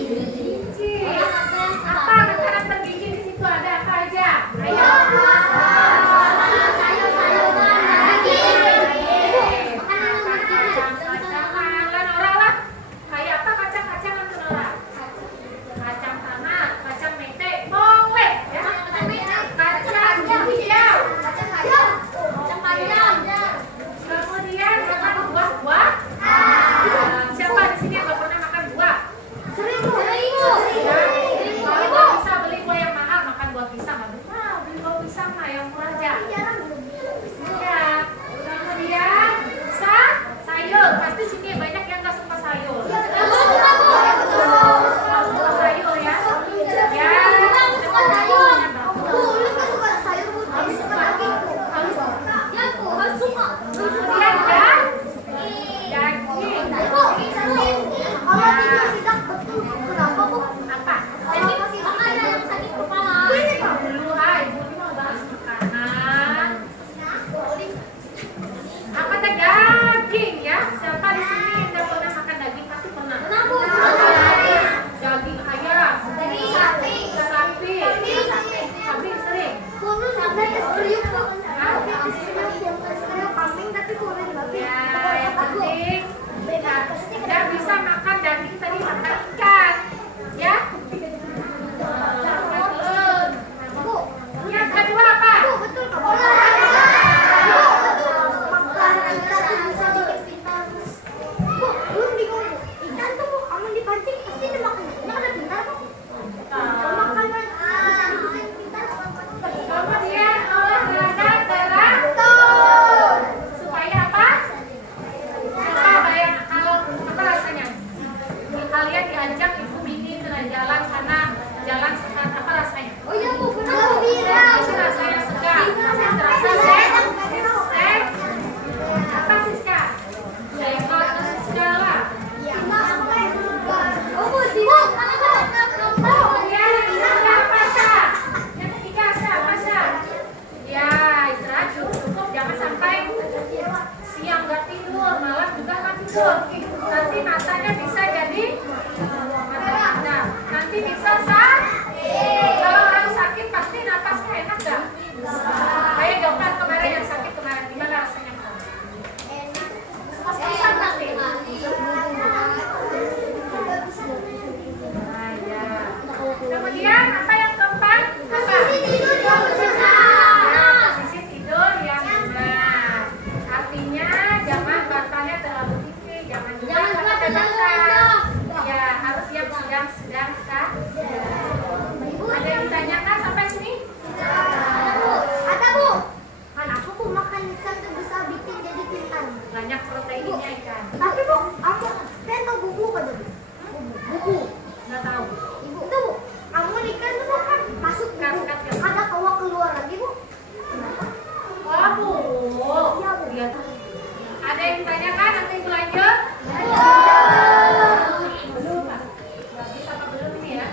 Apa makanan bergizi di situ ada apa aja? Ayo. Kacang-kacangan, Nora lah. Kayak apa kacang-kacangan tuh Nora? Kacang tanah, kacang mete, boleh ya. Kacang hijau. Kemudian makan buah-buah. Siapa di sini yang nggak pernah makan buah? Kalau bisa beli buah yang mahal, makan buah pisang nggak benar. Beli buah pisang mah yang murah aja. Ya. Kemudian sayur. Pasti sini banyak yang nggak suka sayur. Nggak suka sayur ya. Ya. Kemudian daging. Apa? Dulu hai, Budi mau bahas makanan. Apa teh daging ya? Siapa di sini yang udah pernah makan daging? Pasti pernah. Daging ayam, sapi sering. Ya, yang penting kita bisa makan daging tadi makan ikan, ya. Telur. Yang kedua apa? Kemudian olahraga teratur supaya apa? Apa bayang kalau apa rasanya? Kalian diajak ibu Mini jalan sana, jalan sana, apa rasanya? Pasti rasanya segar. Terasa apa sih Kak? Jenggot segala. Kemudian apa Syah? Yang ketiga apa Syah? Ya istirahat cukup, jangan sampai siang nggak tidur, malam juga nggak tidur. Nanti matanya bisa jadi mata. Nanti bisa sakit. Kalau orang sakit pasti napasnya enak nggak? Kayak dokter kemarin yang sakit kemarin, gimana rasanya? Pas-pasan nanti. Nah, ya. Kemudian apa yang keempat? Apa? Posisi tidur yang benar. Artinya jangan bantalnya terlalu tinggi, jangan juga pakai bantal. Ya, harus yang sedang-sedang saja. Ada yang ditanyakan sampai sini? Kan aku tuh makan ikan tuh bisa bikin jadi pintar. Banyak proteinnya ikan. Tapi bu, aku kan tau bubu kan tuh? Bubu. Nggak tahu. Ibu tuh bu, kamu ikan tuh kan masuk bubu. Ada keluar lagi bu. Oh, Bu. Iya bu. Iya tuh. Ada yang ditanyakan nanti lanjut? Belum, Pak. Nggak bisa apa belum ini ya?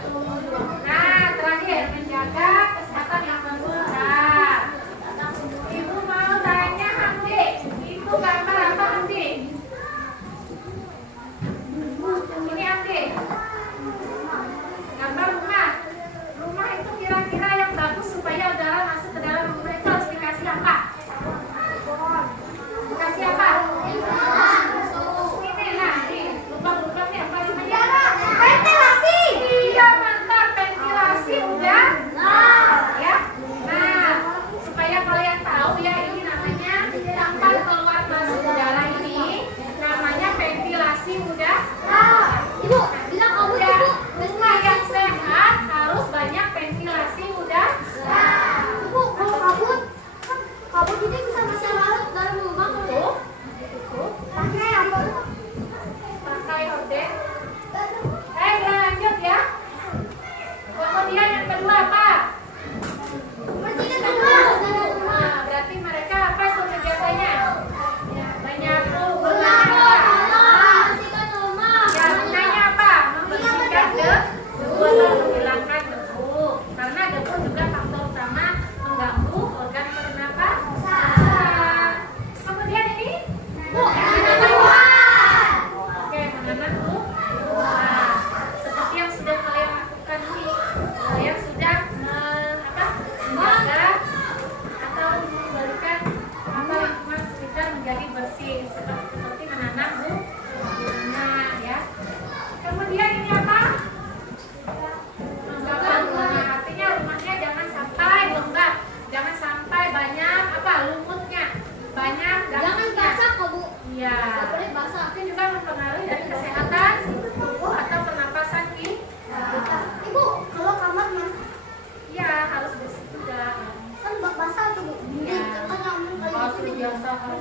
biasa kalau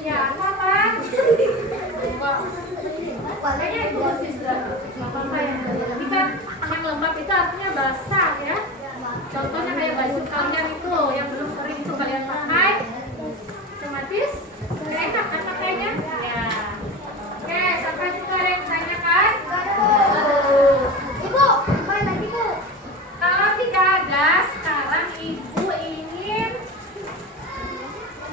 ya apa? Kayaknya itu sih sudah apa ya? Kita yang lembab itu artinya basah ya. Contohnya kayak baju kalian itu yang belum kering itu kalian pakai, otomatis enak kan pakainya? Ya. Oke, sampai juga ada yang tanyakan? Ibu, main lagi Bu. Kalau tidak ada, sekarang ibu ingin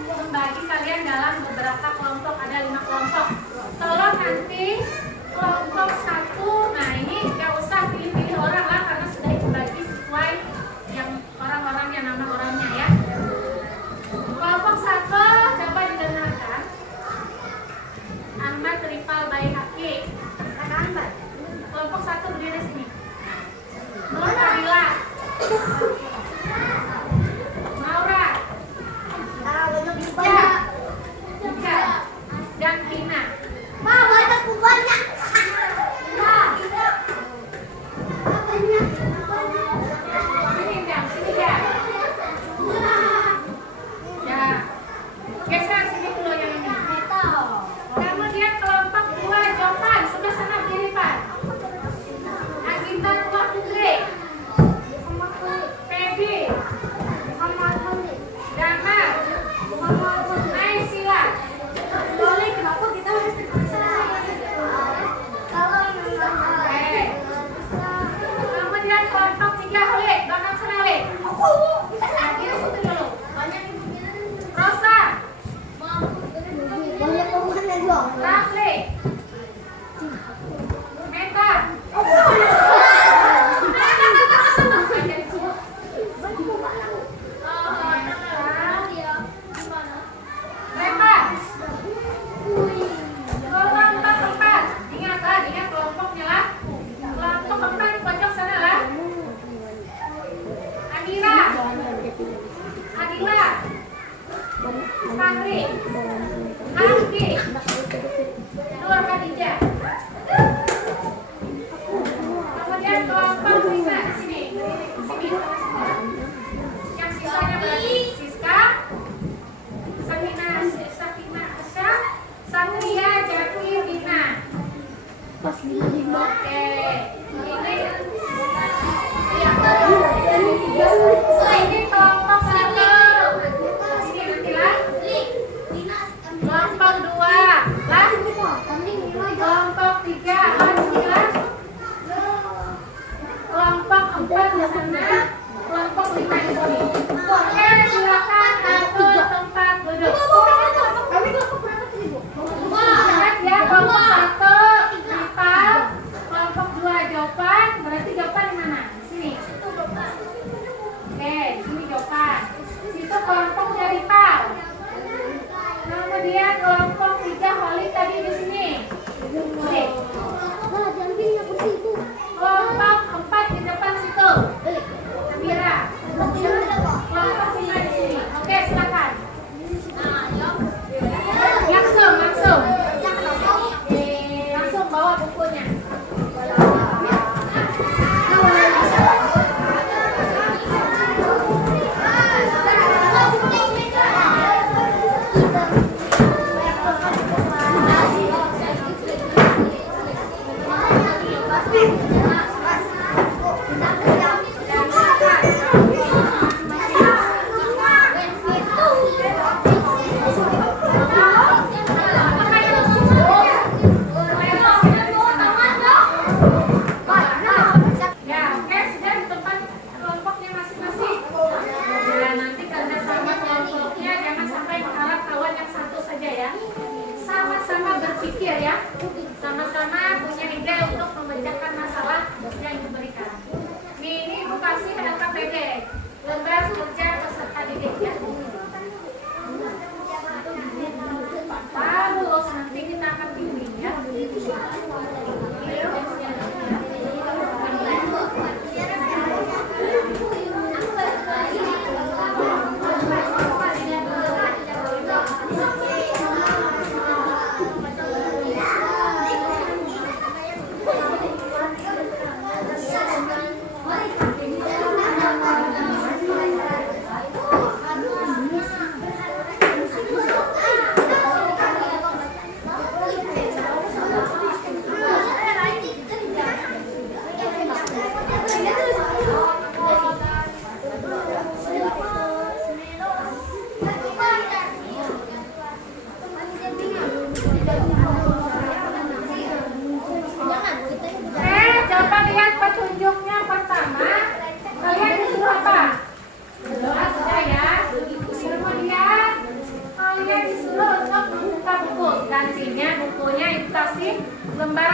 membagi kalian dalam beberapa kelompok, ada 5 kelompok. Tolong nanti kelompok 1, nah ini gak usah pilih-pilih orang lah karena sudah dibagi sesuai yang orang-orangnya, nama orangnya ya. Kelompok 1 coba didengarkan. Ahmad Rifal Baihaqi. Ahmad. Kelompok 1 berdiri sini. Nur Farila. Maura. Ika. Dan Tina. Ma, banyak banyak. Sini ya, sini ya. Ya. Geser sini dulu yang ini. Kemudian kelompok 2 Jopan, sebelah sana berdiri Pak. Aginta Tua Putri. Feby. Dana. Naisila. Boleh, kenapa kita harus kalau Kemudian kelompok 3 Hole, belakang sana Hole. Nah, kiri situ dulu. Rosa. banyak pemuda dong. Rafli. Meta. Meta. Kelompok 4. Ingat lah, ingat kelompoknya lah. Kelompok 4 di pojok sana lah. Adira. Adila. Fahri. Anggi. Nur Khadijah. Kemudian kelompok 5 di sini. Yang sisanya berarti Siska, Sakina, Asya, Satria, Jaki, Dina. Oke. Ini ya. Ini kelompok 1. Sini nanti lah. Kelompok 2 lah. Kelompok 3 lah sini lah. Kelompok 4 di sana. Kelompok 5 di sini. Oke, silakan atur tempat duduk. Ingat ya, kelompok 1 Ripal, kelompok 2 Jopan. Berarti Jopan di mana? Di sini. Oke, di sini Jopan. Situ kelompoknya Ripal. Kemudian kelompok 3 Holi tadi di sini. Oke. Kelompok 4 di depan situ. Amira. Kelompok 5 di sini. Oke, silakan. Langsung. Langsung bawa bukunya.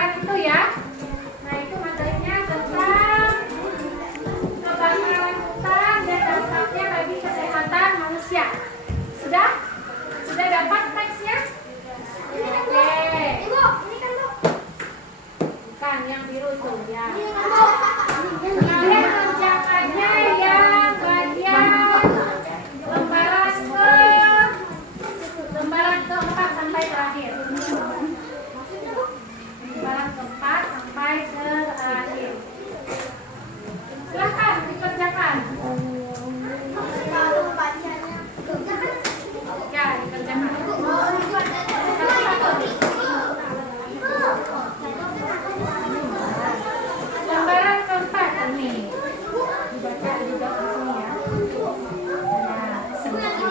kebakaran itu ya. Nah itu materinya tentang kebakaran hutan dan dampaknya bagi kesehatan manusia. Sudah? Sudah dapat teksnya? Oke. Ibu, ini kan Bu. Bukan, yang biru tuh ya. Kalian kerjakannya yang bagian lembaran keempat sampai terakhir. Lembaran keempat sampai terakhir. Silahkan dikerjakan. Kalau bacanya Ya, dikerjakan. Lembaran keempat ini dibaca juga di sini ya. Nah, seperti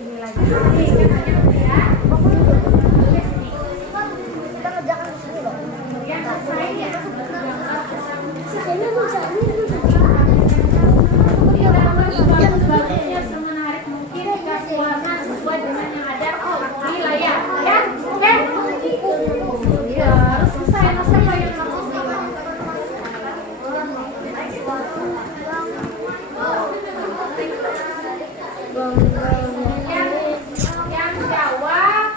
ini lagi. Ini katanya ya. Tulis nih. kita kerjakan di sini loh. Yang selesai ya. Ini bisa Bagusnya semenarik mungkin dikasih warna sesuai dengan yang ada di layar ya. Oke? Iya, harus selesai. Masa apa yang harus yang jawab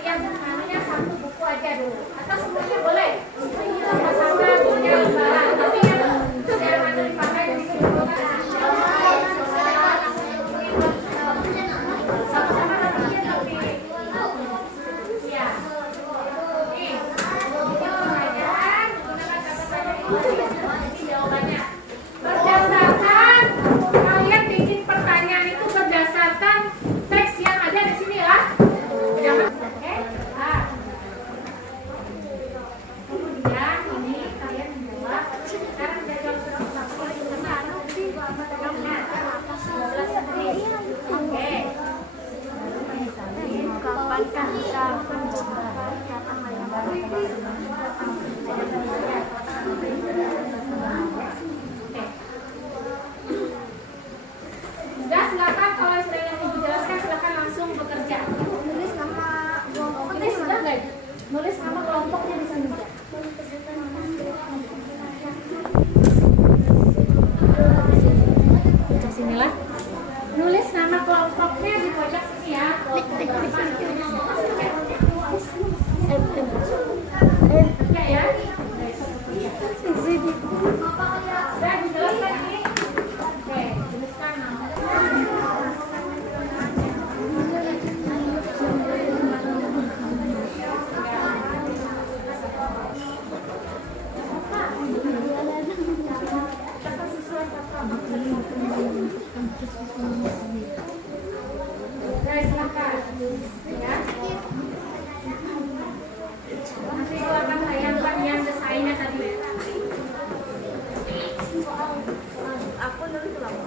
yang namanya satu buku aja dulu atau semuanya boleh sama-sama punya lembaran tapi yang ada dipakai di sini sama-sama latihan tapi ya nih pertanyaan gunakan kata-kata ini jawabannya berdasarkan kalian bikin pertanyaan itu berdasarkan teks yang ada di sini ya. Jangan oke. Nah. Kemudian ini kalian menjawab sekarang jawab satu oke. kapankah kita menggunakan kata yang baru? Sudah, silakan kalau sudah yang mau dijelaskan silakan langsung bekerja. Nulis nama kelompok Nulis sudah nggak? Nulis nama kelompoknya di sana. Ke sinilah. Nulis nama kelompoknya di pojok sini ya. Ya ya. Sudah dijelaskan ini. Oke, tuliskan nama. Guys, silakan. Ya. Nanti itu akan tayangkan yang desainnya tadi. Aku nulis berapa?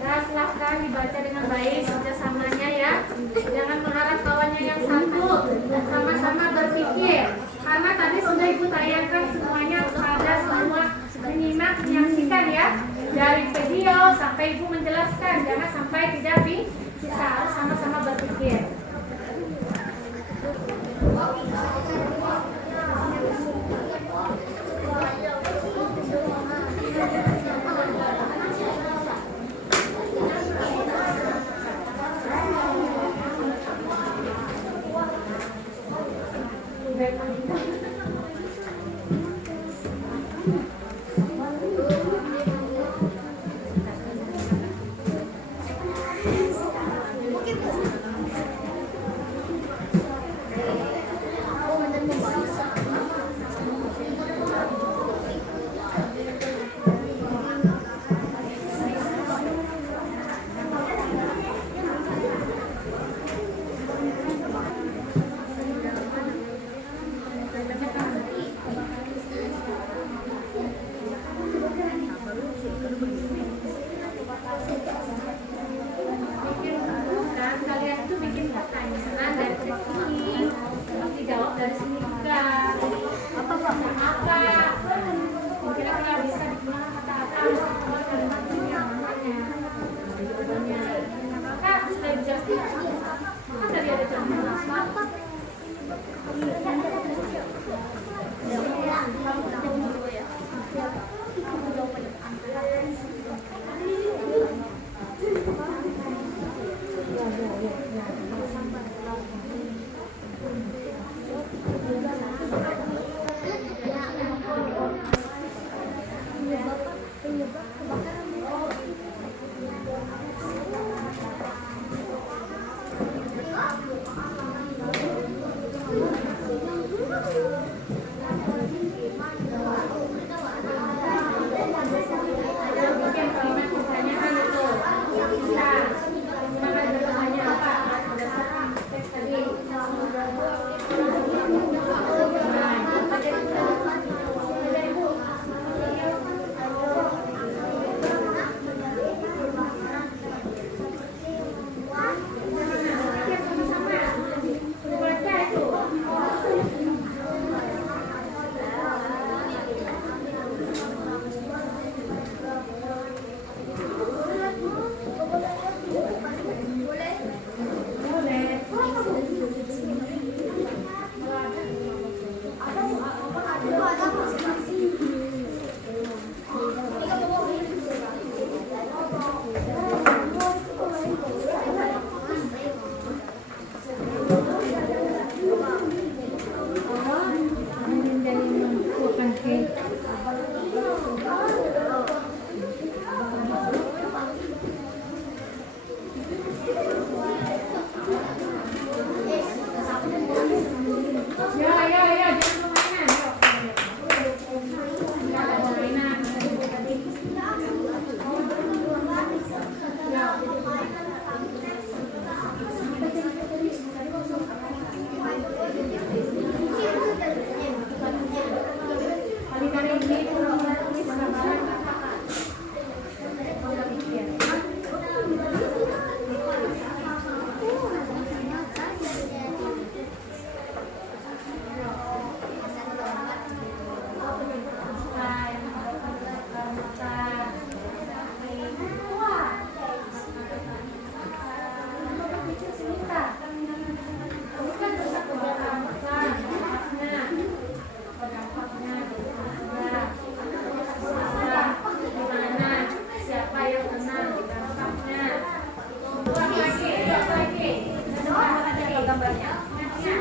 Ya, silahkan dibaca dengan baik kerjasamanya ya. Jangan mengharap kawannya yang satu. Sama-sama berpikir. Karena tadi sudah Ibu tayangkan semuanya kepada semua menyimak, menyaksikan ya. Dari video sampai Ibu menjelaskan. Jangan sampai tidak bisa. Harus sama-sama berpikir.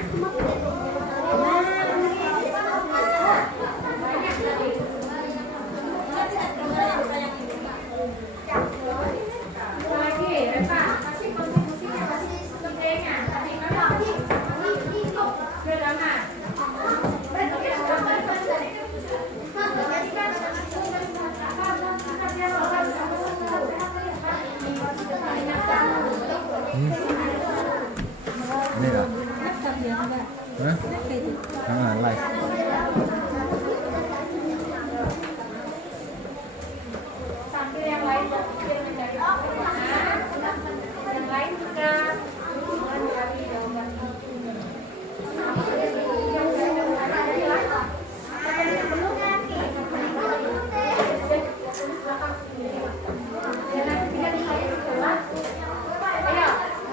Lagi, Reva, kasih kontribusinya, kasih idenya. Tadi mana? Sederhana. Ini enggak? Hah? Live. Sambil yang lain berpikir mencari pertanyaan, yang lain juga mencari jawaban. Ayo,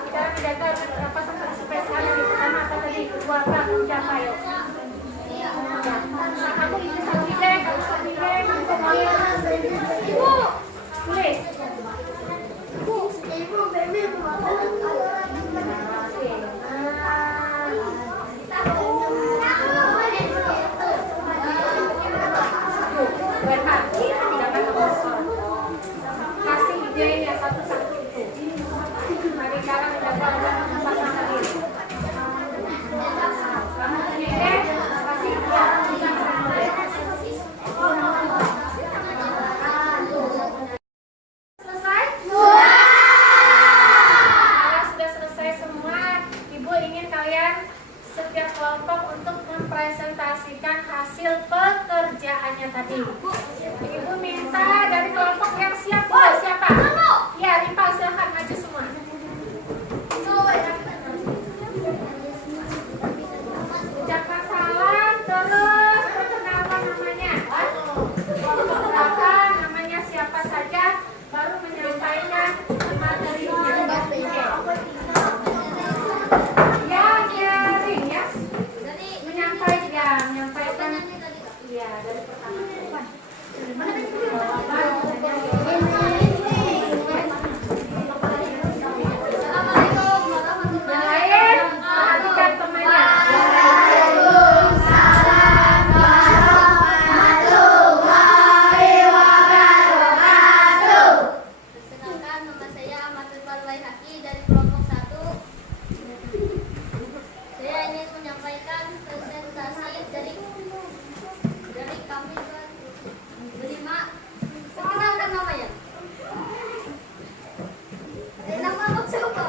kita menjaga apa spesial yang pertama apa tadi? Keluarga menjaga yuk. Aku itu satu bidang, aku satu bidang, aku boleh. Ibu, tulis. Kasih idenya satu-satu itu. Mari cara menjaga pasangan ini. Kamu punya ide? Kasih dia. Selesai? Kalau sudah selesai semua, Ibu ingin kalian setiap kelompok untuk mempresentasikan hasil pekerjaannya tadi. Ibu minta dari kelompok yang siap. Siapa? Ya, Ripa, silahkan maju semua. Ucapkan salam, terus perkenalkan namanya. Kelompok berapa, namanya siapa saja, baru menyampaikan materinya. Ya, jaring ya. Menyampaikan. Iya, dari pertama. Yang lain, perhatikan temannya. Perkenalkan, nama saya Ahmad Irfan Waihaki dari kelompok 1. Saya ingin menyampaikan presentasi dari kami berlima. Perkenalkan namanya. Nama aku coba.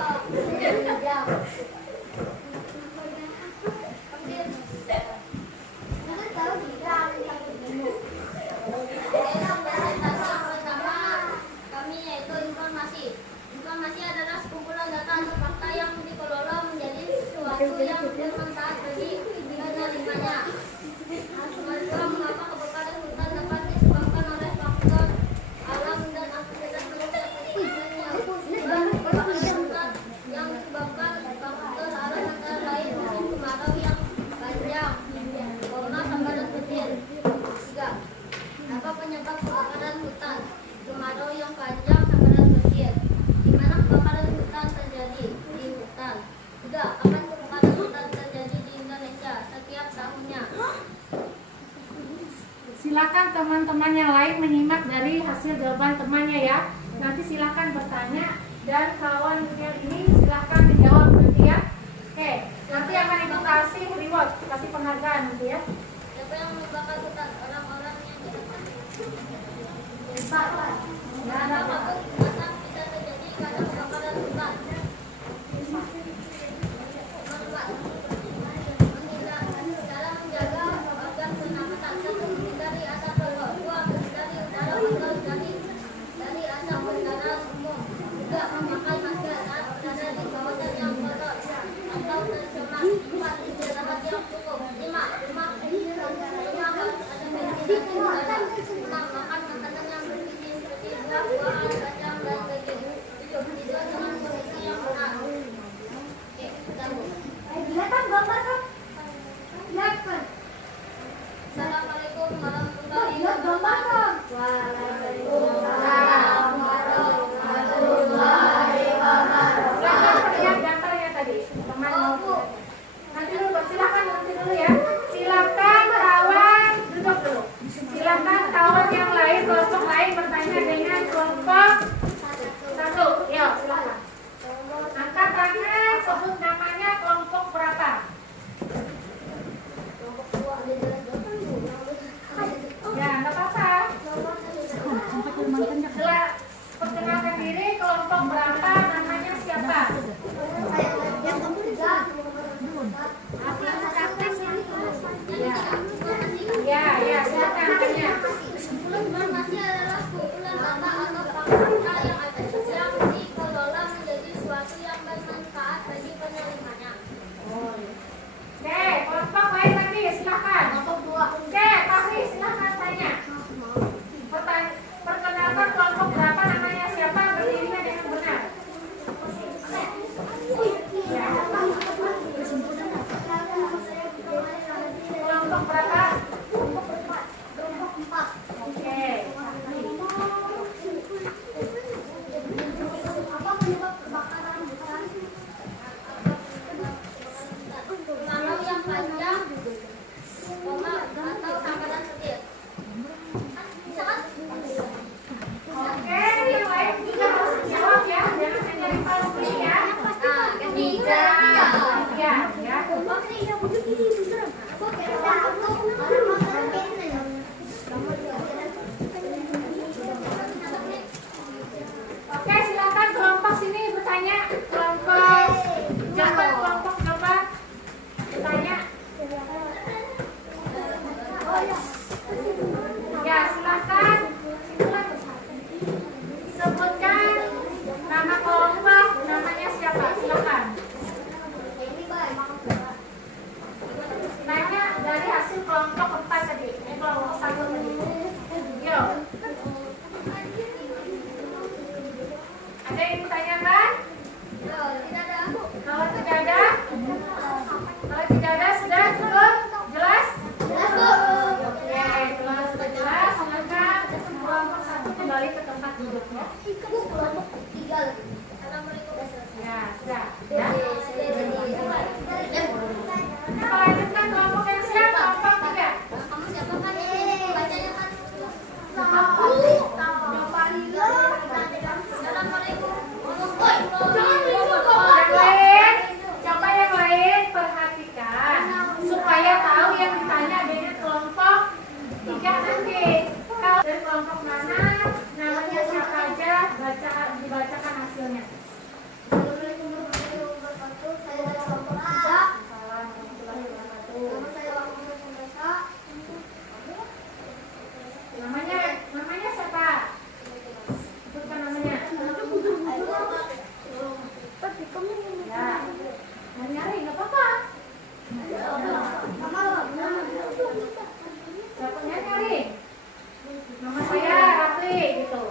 Kami yaitu informasi. Informasi adalah sekumpulan data atau fakta yang dikelola menjadi sesuatu yang bermanfaat bagi penerimanya. Maka mengapa kebakaran hutan dapat disebabkan oleh faktor alam dan aktivitas manusia yang disebabkan faktor alam antara lain musim kemarau yang panjang, karena sambaran petir. 3. Apa penyebab kebakaran hutan? Kemarau yang panjang, sambaran petir. Di mana kebakaran hutan terjadi? Di hutan. 3. Kapan kebakaran hutan terjadi di Indonesia? Setiap tahunnya. Silakan teman-teman yang lain menyimak dari hasil jawaban temannya ya. Nanti silakan bertanya dan kawan yang ini silakan menjawab nanti ya. Oke, nanti akan Ibu kasih reward, kasih penghargaan nanti ya. Siapa yang membakar hutan? Orang-orang yang tidak Ya, ada apa? asap bisa terjadi karena kebakaran hutan. Cara menjaga organ pernapasan. 1. Menghindari asap rokok. 2. Menghindari udara kotor dari asap kendaraan umum. 3. Memakai masker saat berada di kawasan yang kotor atau tercemar. 4. Istirahat yang cukup. 5. Rumah harus ada ventilasi udara. 6. Makan makanan yang bergizi seperti buah-buahan, kacang, dan daging. 7. Tidur tanya kelompok jawaban kelompok berapa? Tanya. Ya, silakan. Sebutkan nama kelompok, namanya siapa? Silakan. Tanya dari hasil kelompok 4 tadi, kelompok 1 tadi. Yuk. Ada yang ditanyakan? Kalau tidak ada? Kalau tidak ada sudah cukup? Jelas? Oke, kalau sudah jelas, silakan kelompok 1 kembali ke tempat duduknya. Ya, sudah. Ya. Kita lanjutkan kelompok yang siap, kelompok 3. Yang lain, coba yang lain perhatikan supaya tahu yang ditanya adanya kelompok 3 nanti. Kalau dari kelompok mana, namanya siapa aja, dibacakan hasilnya. Namanya siapa? Sebutkan namanya. Ya, mau nyari nggak apa-apa. Siapa nyari? Nama saya Rapli gitu.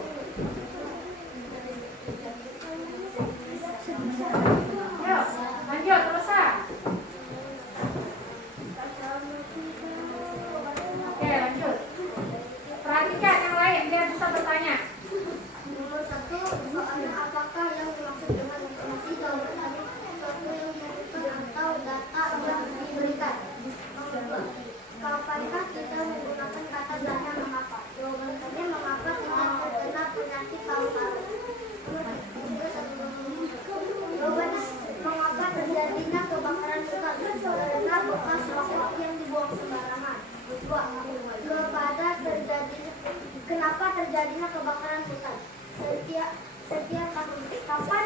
Yuk, lanjut terus. Oke, lanjut. Perhatikan yang lain biar bisa bertanya. Nomor 1, soalnya apakah yang dimaksud dengan informasi? Jawaban tadi sesuatu yang dibutuhkan atau data yang diberikan. Nomor 2, kapankah kita menggunakan kata data mengapa? Jawaban tadi mengapa kita terkena penyakit paru-paru. Jawaban mengapa terjadinya kebakaran hutan? Karena bekas rokok yang dibuang sembarangan. 2, kenapa terjadinya kebakaran hutan? Setiap tahun. Kapan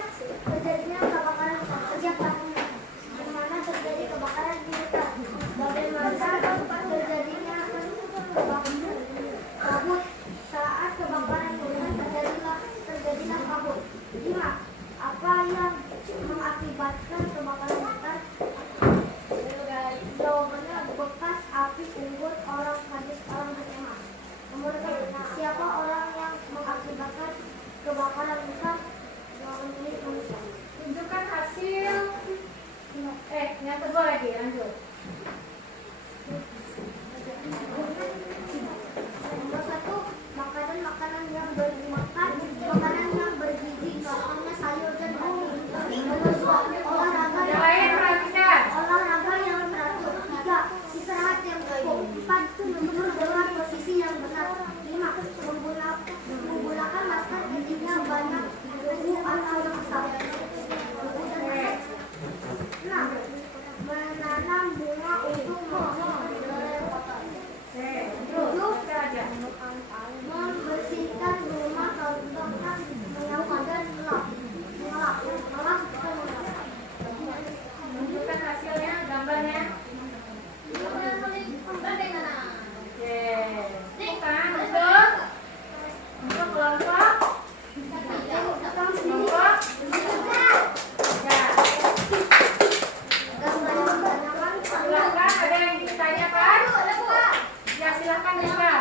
terjadinya kebakaran hutan? Setiap tahun. Di mana terjadi kebakaran di hutan? Bagaimana terjadinya kabut? Saat kebakaran hutan terjadilah kabut. 5. Apa yang mengakibatkan kebakaran hutan? Jawabannya bekas api unggun orang berkemah. Nomor 6, siapa orang yang mengakibatkan kebakaran hutan? Jawabannya manusia. Tunjukkan hasil. Yang kedua lagi, lanjut. Nomor 1, makanan yang bergizi, contohnya sayur dan daging. Nomor 2, olahraga Yang lain perhatikan. yang teratur. 3, istirahat yang cukup. 4, tidur dengan posisi yang benar. 5, menggunakan masker ketika banyak debu atau asap. 6, menanam bunga untuk membersihkan udara yang kotor. 7, membersihkan rumah contohnya menyapu dan melap. Tunjukkan hasilnya, gambarnya. Oke. Bukan untuk kelompok. Kelompok. Ya. Silakan, ada yang ditanyakan? Ya, silakan juga.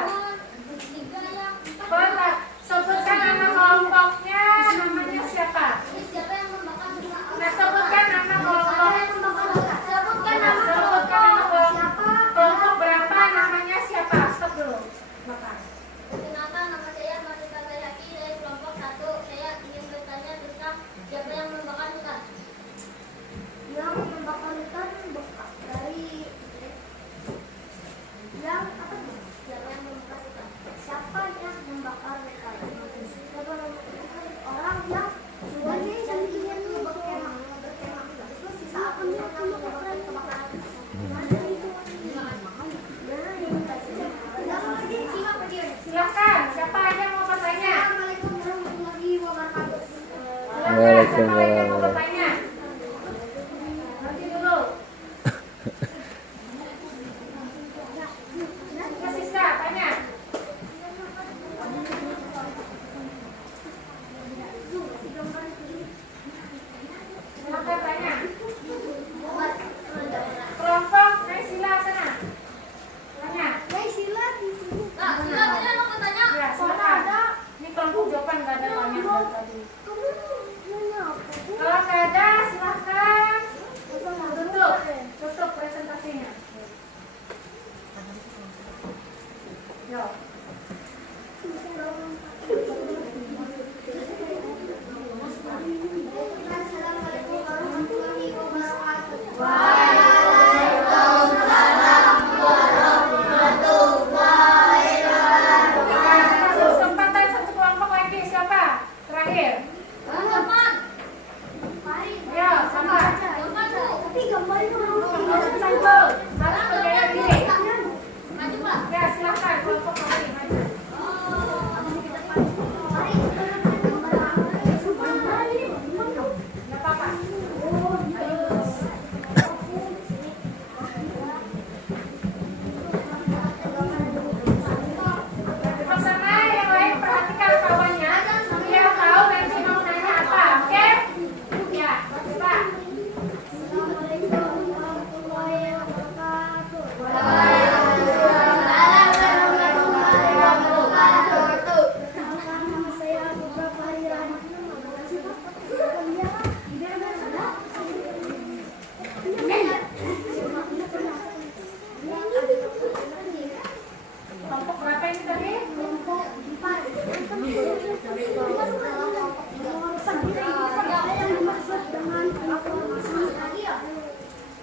Sebutkan nama kelompoknya, namanya siapa? Nah, sebutkan nama kelompok. Sebutkan nama kelompok. Kelompok berapa, namanya siapa? Stop dulu. Silakan. Perkenalkan, nama saya Marita Gayaki dari kelompok 1. Saya ingin bertanya tentang siapa yang membakar hutan. Yang membakar hutan bekas dari yang apa? Siapa yang membakar hutan? Siapa yang membakar hutan? Orang yang buatnya yang ingin berkemah. Terus sisa apa yang membakar kebakaran? Silakan, siapa aja mau bertanya? Assalamualaikum warahmatullahi wabarakatuh. Silakan, siapa lagi yang mau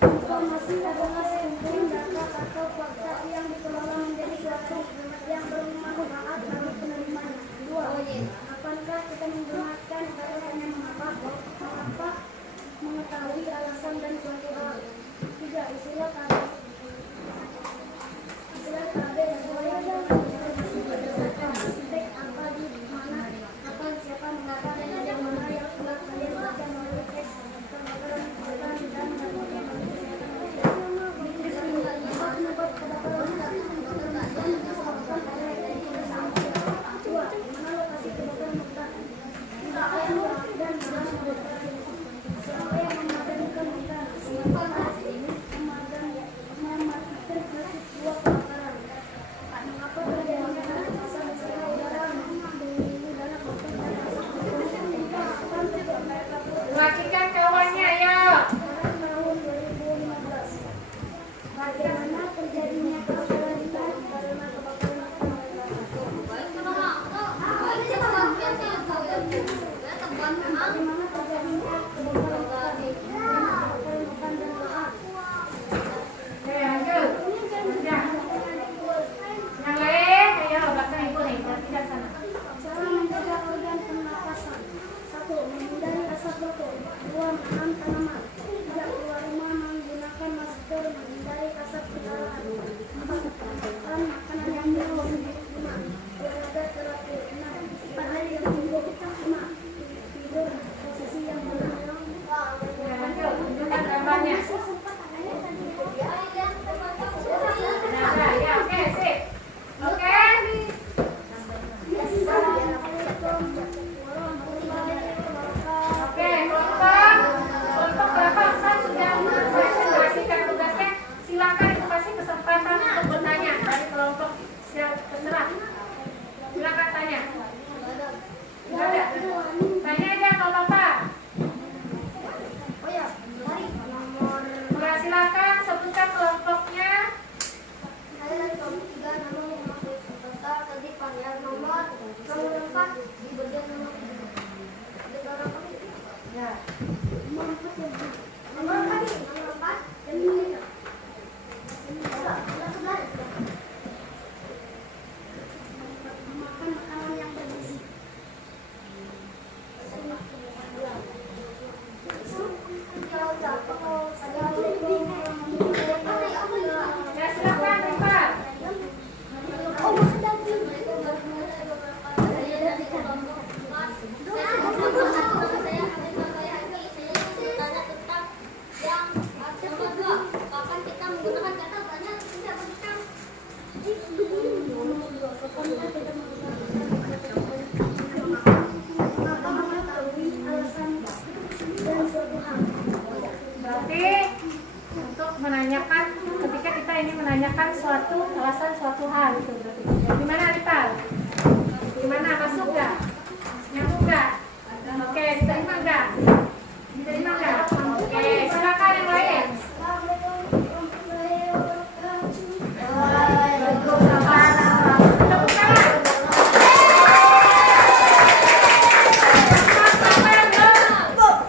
Informasi adalah sekumpulan data atau fakta yang dikelola menjadi suatu yang bermanfaat bagi penerimanya. 2. Apakah kita menggunakan data hanya mengapa mengetahui alasan dan suatu hal. 3. Istilah KB sesuai dengan berdasarkan konteks apa di mana, kapan, siapa, mengapa, dan yang mana yang telah kalian baca melalui teks pembakaran dan bagaimana kesehatan manusia. Penyebab kebakaran hutan dan disebabkan oleh aktivitas manusia. 2. Di mana lokasi kebakaran hutan dan siapa yang memadamkan hutan, mematikan titik dua kebakaran. Mengapa terjadinya asap besar udara mengelilingi dalam hutan dan asap Matikan kawannya ya. tahun 2015. Bagaimana terjadinya kebakaran hutan karena kebakaran hutan bagaimana terjadinya kebakaran hutan dan lahan. Oke, lanjut. Ya. Yang lain, ayo belakang ibu nih, tidak sana. Cara menjaga organ pernapasan. 1. Menghindari asap rokok. 2. Menanam tanaman. 3. Keluar rumah menggunakan masker, menghindari asap kendaraan. 4. Makan makanan yang berlemak. 5. Olahraga teratur. 6. Bahan yang tumbuh. 5. Tidur posisi yang benar. Ya, lanjut. Tunjukkan gambarnya. Nah, ya, oke, sip. Oke. Oke, kelompok berapa Ustaz sudah mengasihkan tugasnya? Silakan itu kasih kesempatan untuk bertanya dari kelompok terserah. Silakan tanya. Enggak ada. Tanya aja nggak apa-apa. Nah, silakan sebutkan kelompoknya. Ya. Makan makanan yang bergizi. Ya, silakan Rifat. Kapan kita menggunakan kata banyak tidak berkata. Mengapa mengetahui alasan dan suatu hal. Berarti untuk menanyakan ketika kita ini menanyakan suatu alasan suatu hal itu berarti. Gimana Rifat? Gimana, masuk nggak? Nyambung nggak? Oke, diterima nggak? Diterima nggak? Oke, silakan yang lain. Tepuk tangan.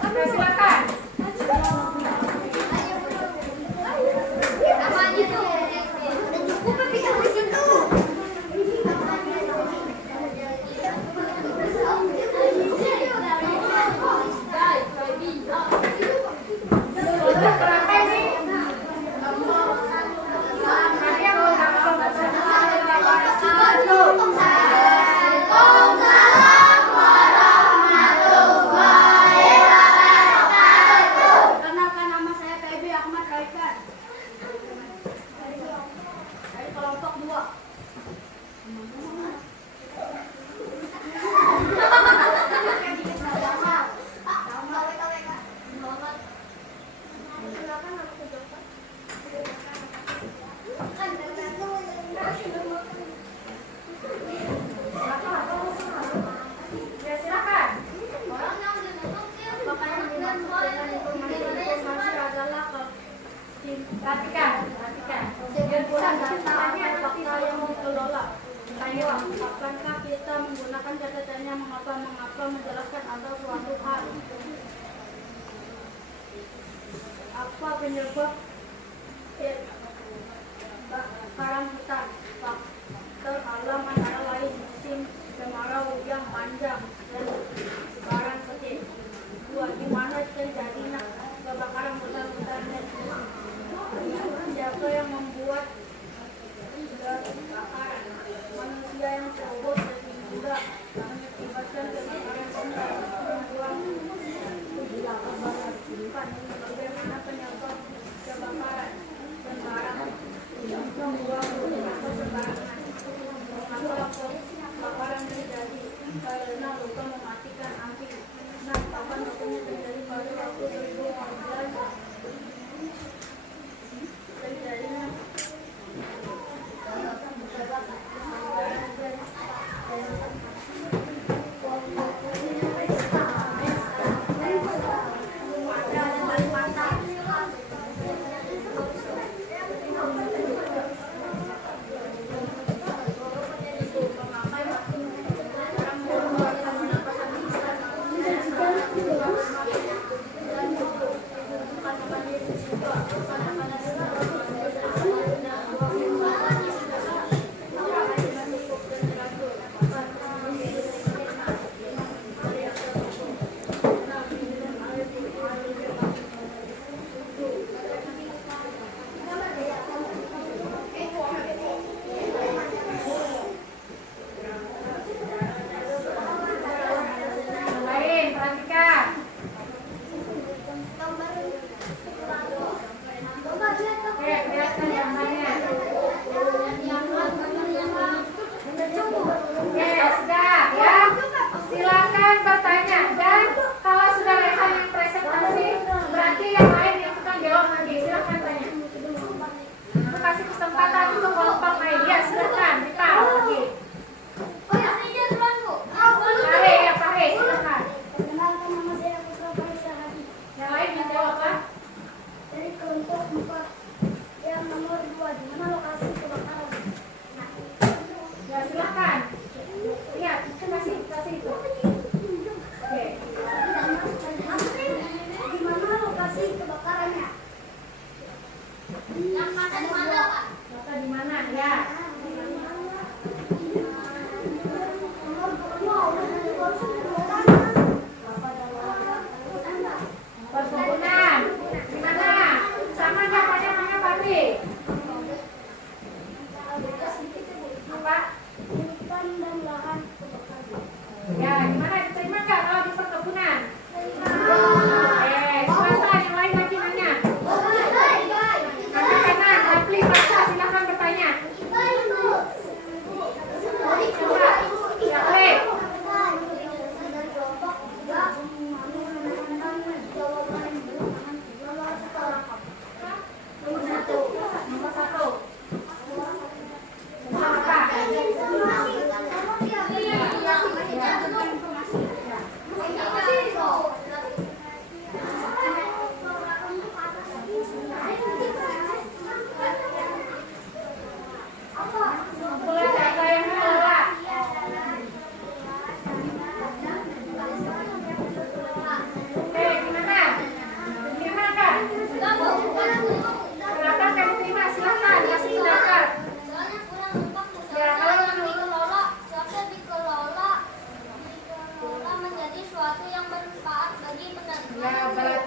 Oke, silakan. Namanya tuh udah cukup tapi di situ. Kelompok berapa ini? Ada yang mau Kenalkan, nama saya KB Ahmad Raikan dari kelompok 2. Ya, silakan. Apakah yang dimaksud dengan informasi adalah Perhatikan, perhatikan. kesimpulan data atau fakta yang dikelola. Ayo, akankah kita menggunakan catatannya mengapa menjelaskan atau suatu hal? Apa penyebab hutan. Faktor alam antara lain musim kemarau yang panjang dan sebaran petir. 2. Di mana terjadinya kebakaran hutan-hutan dan siapa yang membuat kebakaran? Manusia yang ceroboh dan juga mengakibatkan kebakaran hutan. Bagaimana penyebab kebakaran? Sembarangan membuang atau sembarangan. Mengapa kebakaran terjadi? Karena luka mematikan api. Nah, kapan waktunya terjadi? Pada waktu 2015 terjadinya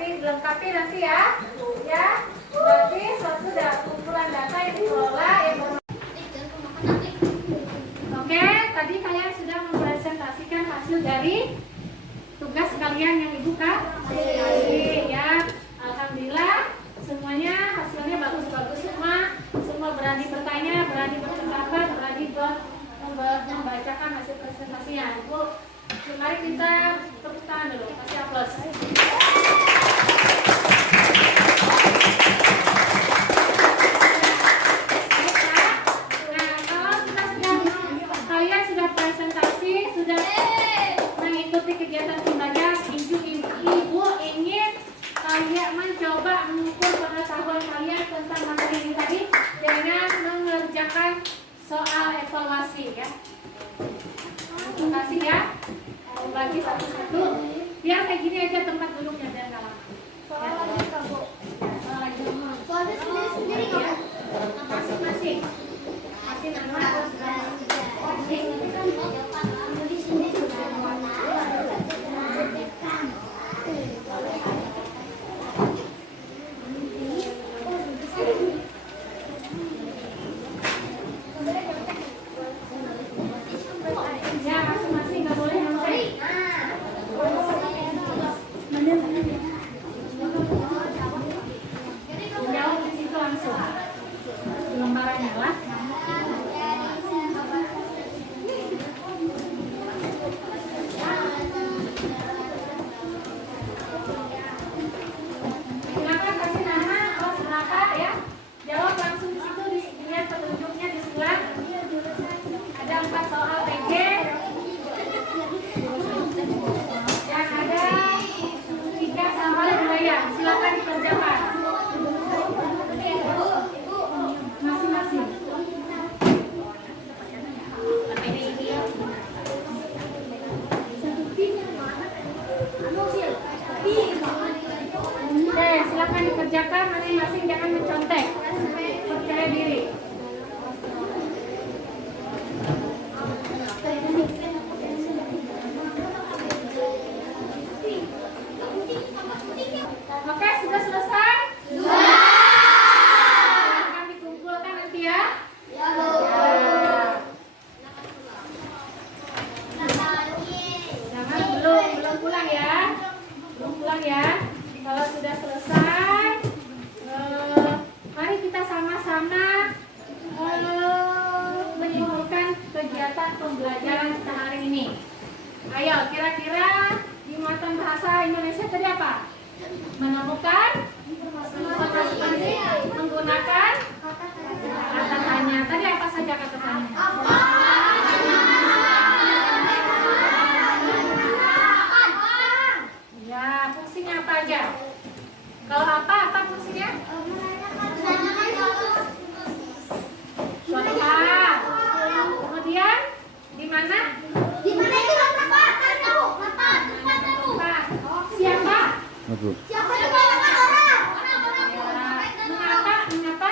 dilengkapi nanti ya. Ya. Berarti suatu kumpulan data yang dikelola yang Oke, tadi kalian sudah mempresentasikan hasil dari tugas kalian yang Ibu kasih ya. Alhamdulillah semuanya hasilnya bagus-bagus semua berani bertanya, berani berpendapat, berani membacakan hasil presentasinya. Ibu, mari kita tepuk tangan dulu, kasih aplaus. Kegiatan belajar, Ibu ingin kalian mencoba mengukur pengetahuan kalian tentang materi ini tadi dengan mengerjakan soal evaluasi ya. Terima kasih ya. Bagi satu-satu. Biar kayak gini aja tempat duduknya dan nggak lama. Soal lagi Bu. Soal lagi. Soalnya sendiri-sendiri ya. Masing-masing. silakan dikerjakan masing-masing, jangan mencontek. Percaya diri. Oke, sudah selesai? Akan dikumpulkan nanti ya. Jangan belum pulang ya. Belum pulang ya. Kalau sudah selesai, mari kita sama-sama menyimpulkan kegiatan pembelajaran kita hari ini. Ayo, kira-kira di mata bahasa Indonesia tadi apa? Menemukan informasi penting menggunakan kata tanya. Tadi apa saja kata tanya? Ya, fungsinya apa aja? Kalau apa fungsinya? Suatu hal. Kemudian di mana? Siapa? Aku. Mengapa?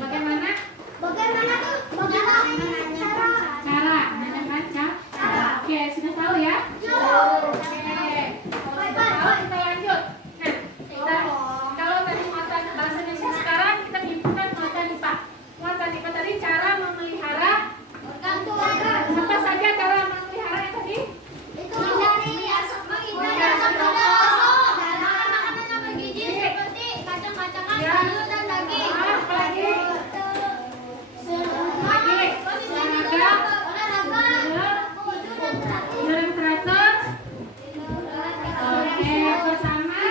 Bagaimana? Cara. Oke, sudah tahu ya? Oke. Kalau kita lanjut. Nah, kalau tadi mata bahasa Indonesia, sekarang kita himpunkan mata IPA. Mata IPA tadi cara memelihara. Apa saja cara memelihara yang tadi? Yang teratur. Oke, pertama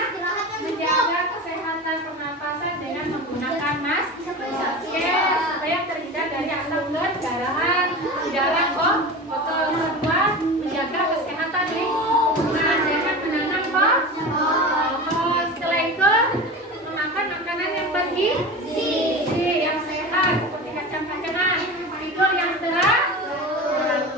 menjaga kesehatan pernapasan dengan menggunakan masker supaya terhindar dari asap kendaraan udara kotor. Kedua, menjaga kesehatan lingkungan dengan menanam pohon. Setelah itu, memakan makanan yang bergizi, yang sehat seperti kacang-kacangan, tidur yang teratur.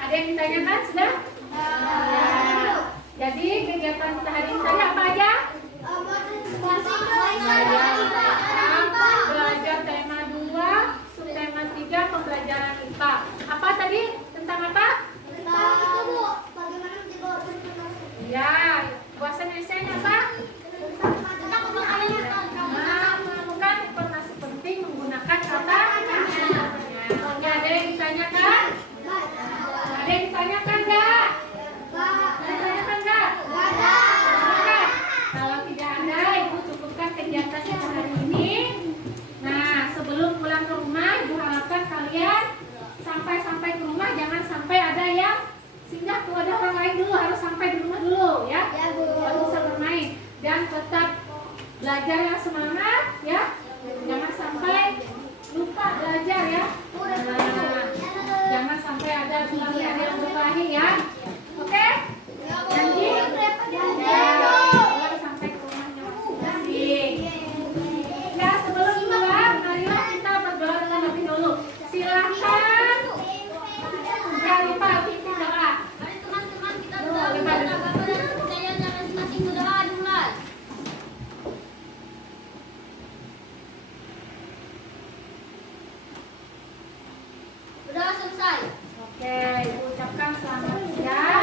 Ada yang ditanyakan sudah? Ya. Jadi kegiatan kita hari ini tadi apa aja? Belajar tema 2, subtema 3, pembelajaran IPA. Apa tadi? Tentang apa? Ya, bahasa Indonesia-nya apa? Menemukan informasi penting menggunakan kata tanya. Ada yang ditanyakan? Ada yang ditanyakan nggak? Ditanyakan nggak? Oke. Kalau tidak ada, Ibu cukupkan kegiatan kita hari ini. Nah, sebelum pulang ke rumah, Ibu harapkan kalian sampai ke rumah jangan sampai ada yang singgah kepada orang lain dulu, harus sampai di rumah dulu ya. Baru bisa bermain dan tetap belajar yang semangat ya. Jangan sampai lupa belajar ya. Nah, jangan sampai ada yang berkelahi ya. Oke? Janji? Ya. Baru sampai ke rumahnya masing-masing. Ya, sebelum pulang, mari kita berdoa terlebih dulu. Silakan. Jangan lupa pimpin doa. Mari teman-teman kita berdoa kepada percayaan masing-masing, berdoa dimulai. Berdoa selesai. Oke, Ibu ucapkan selamat siang.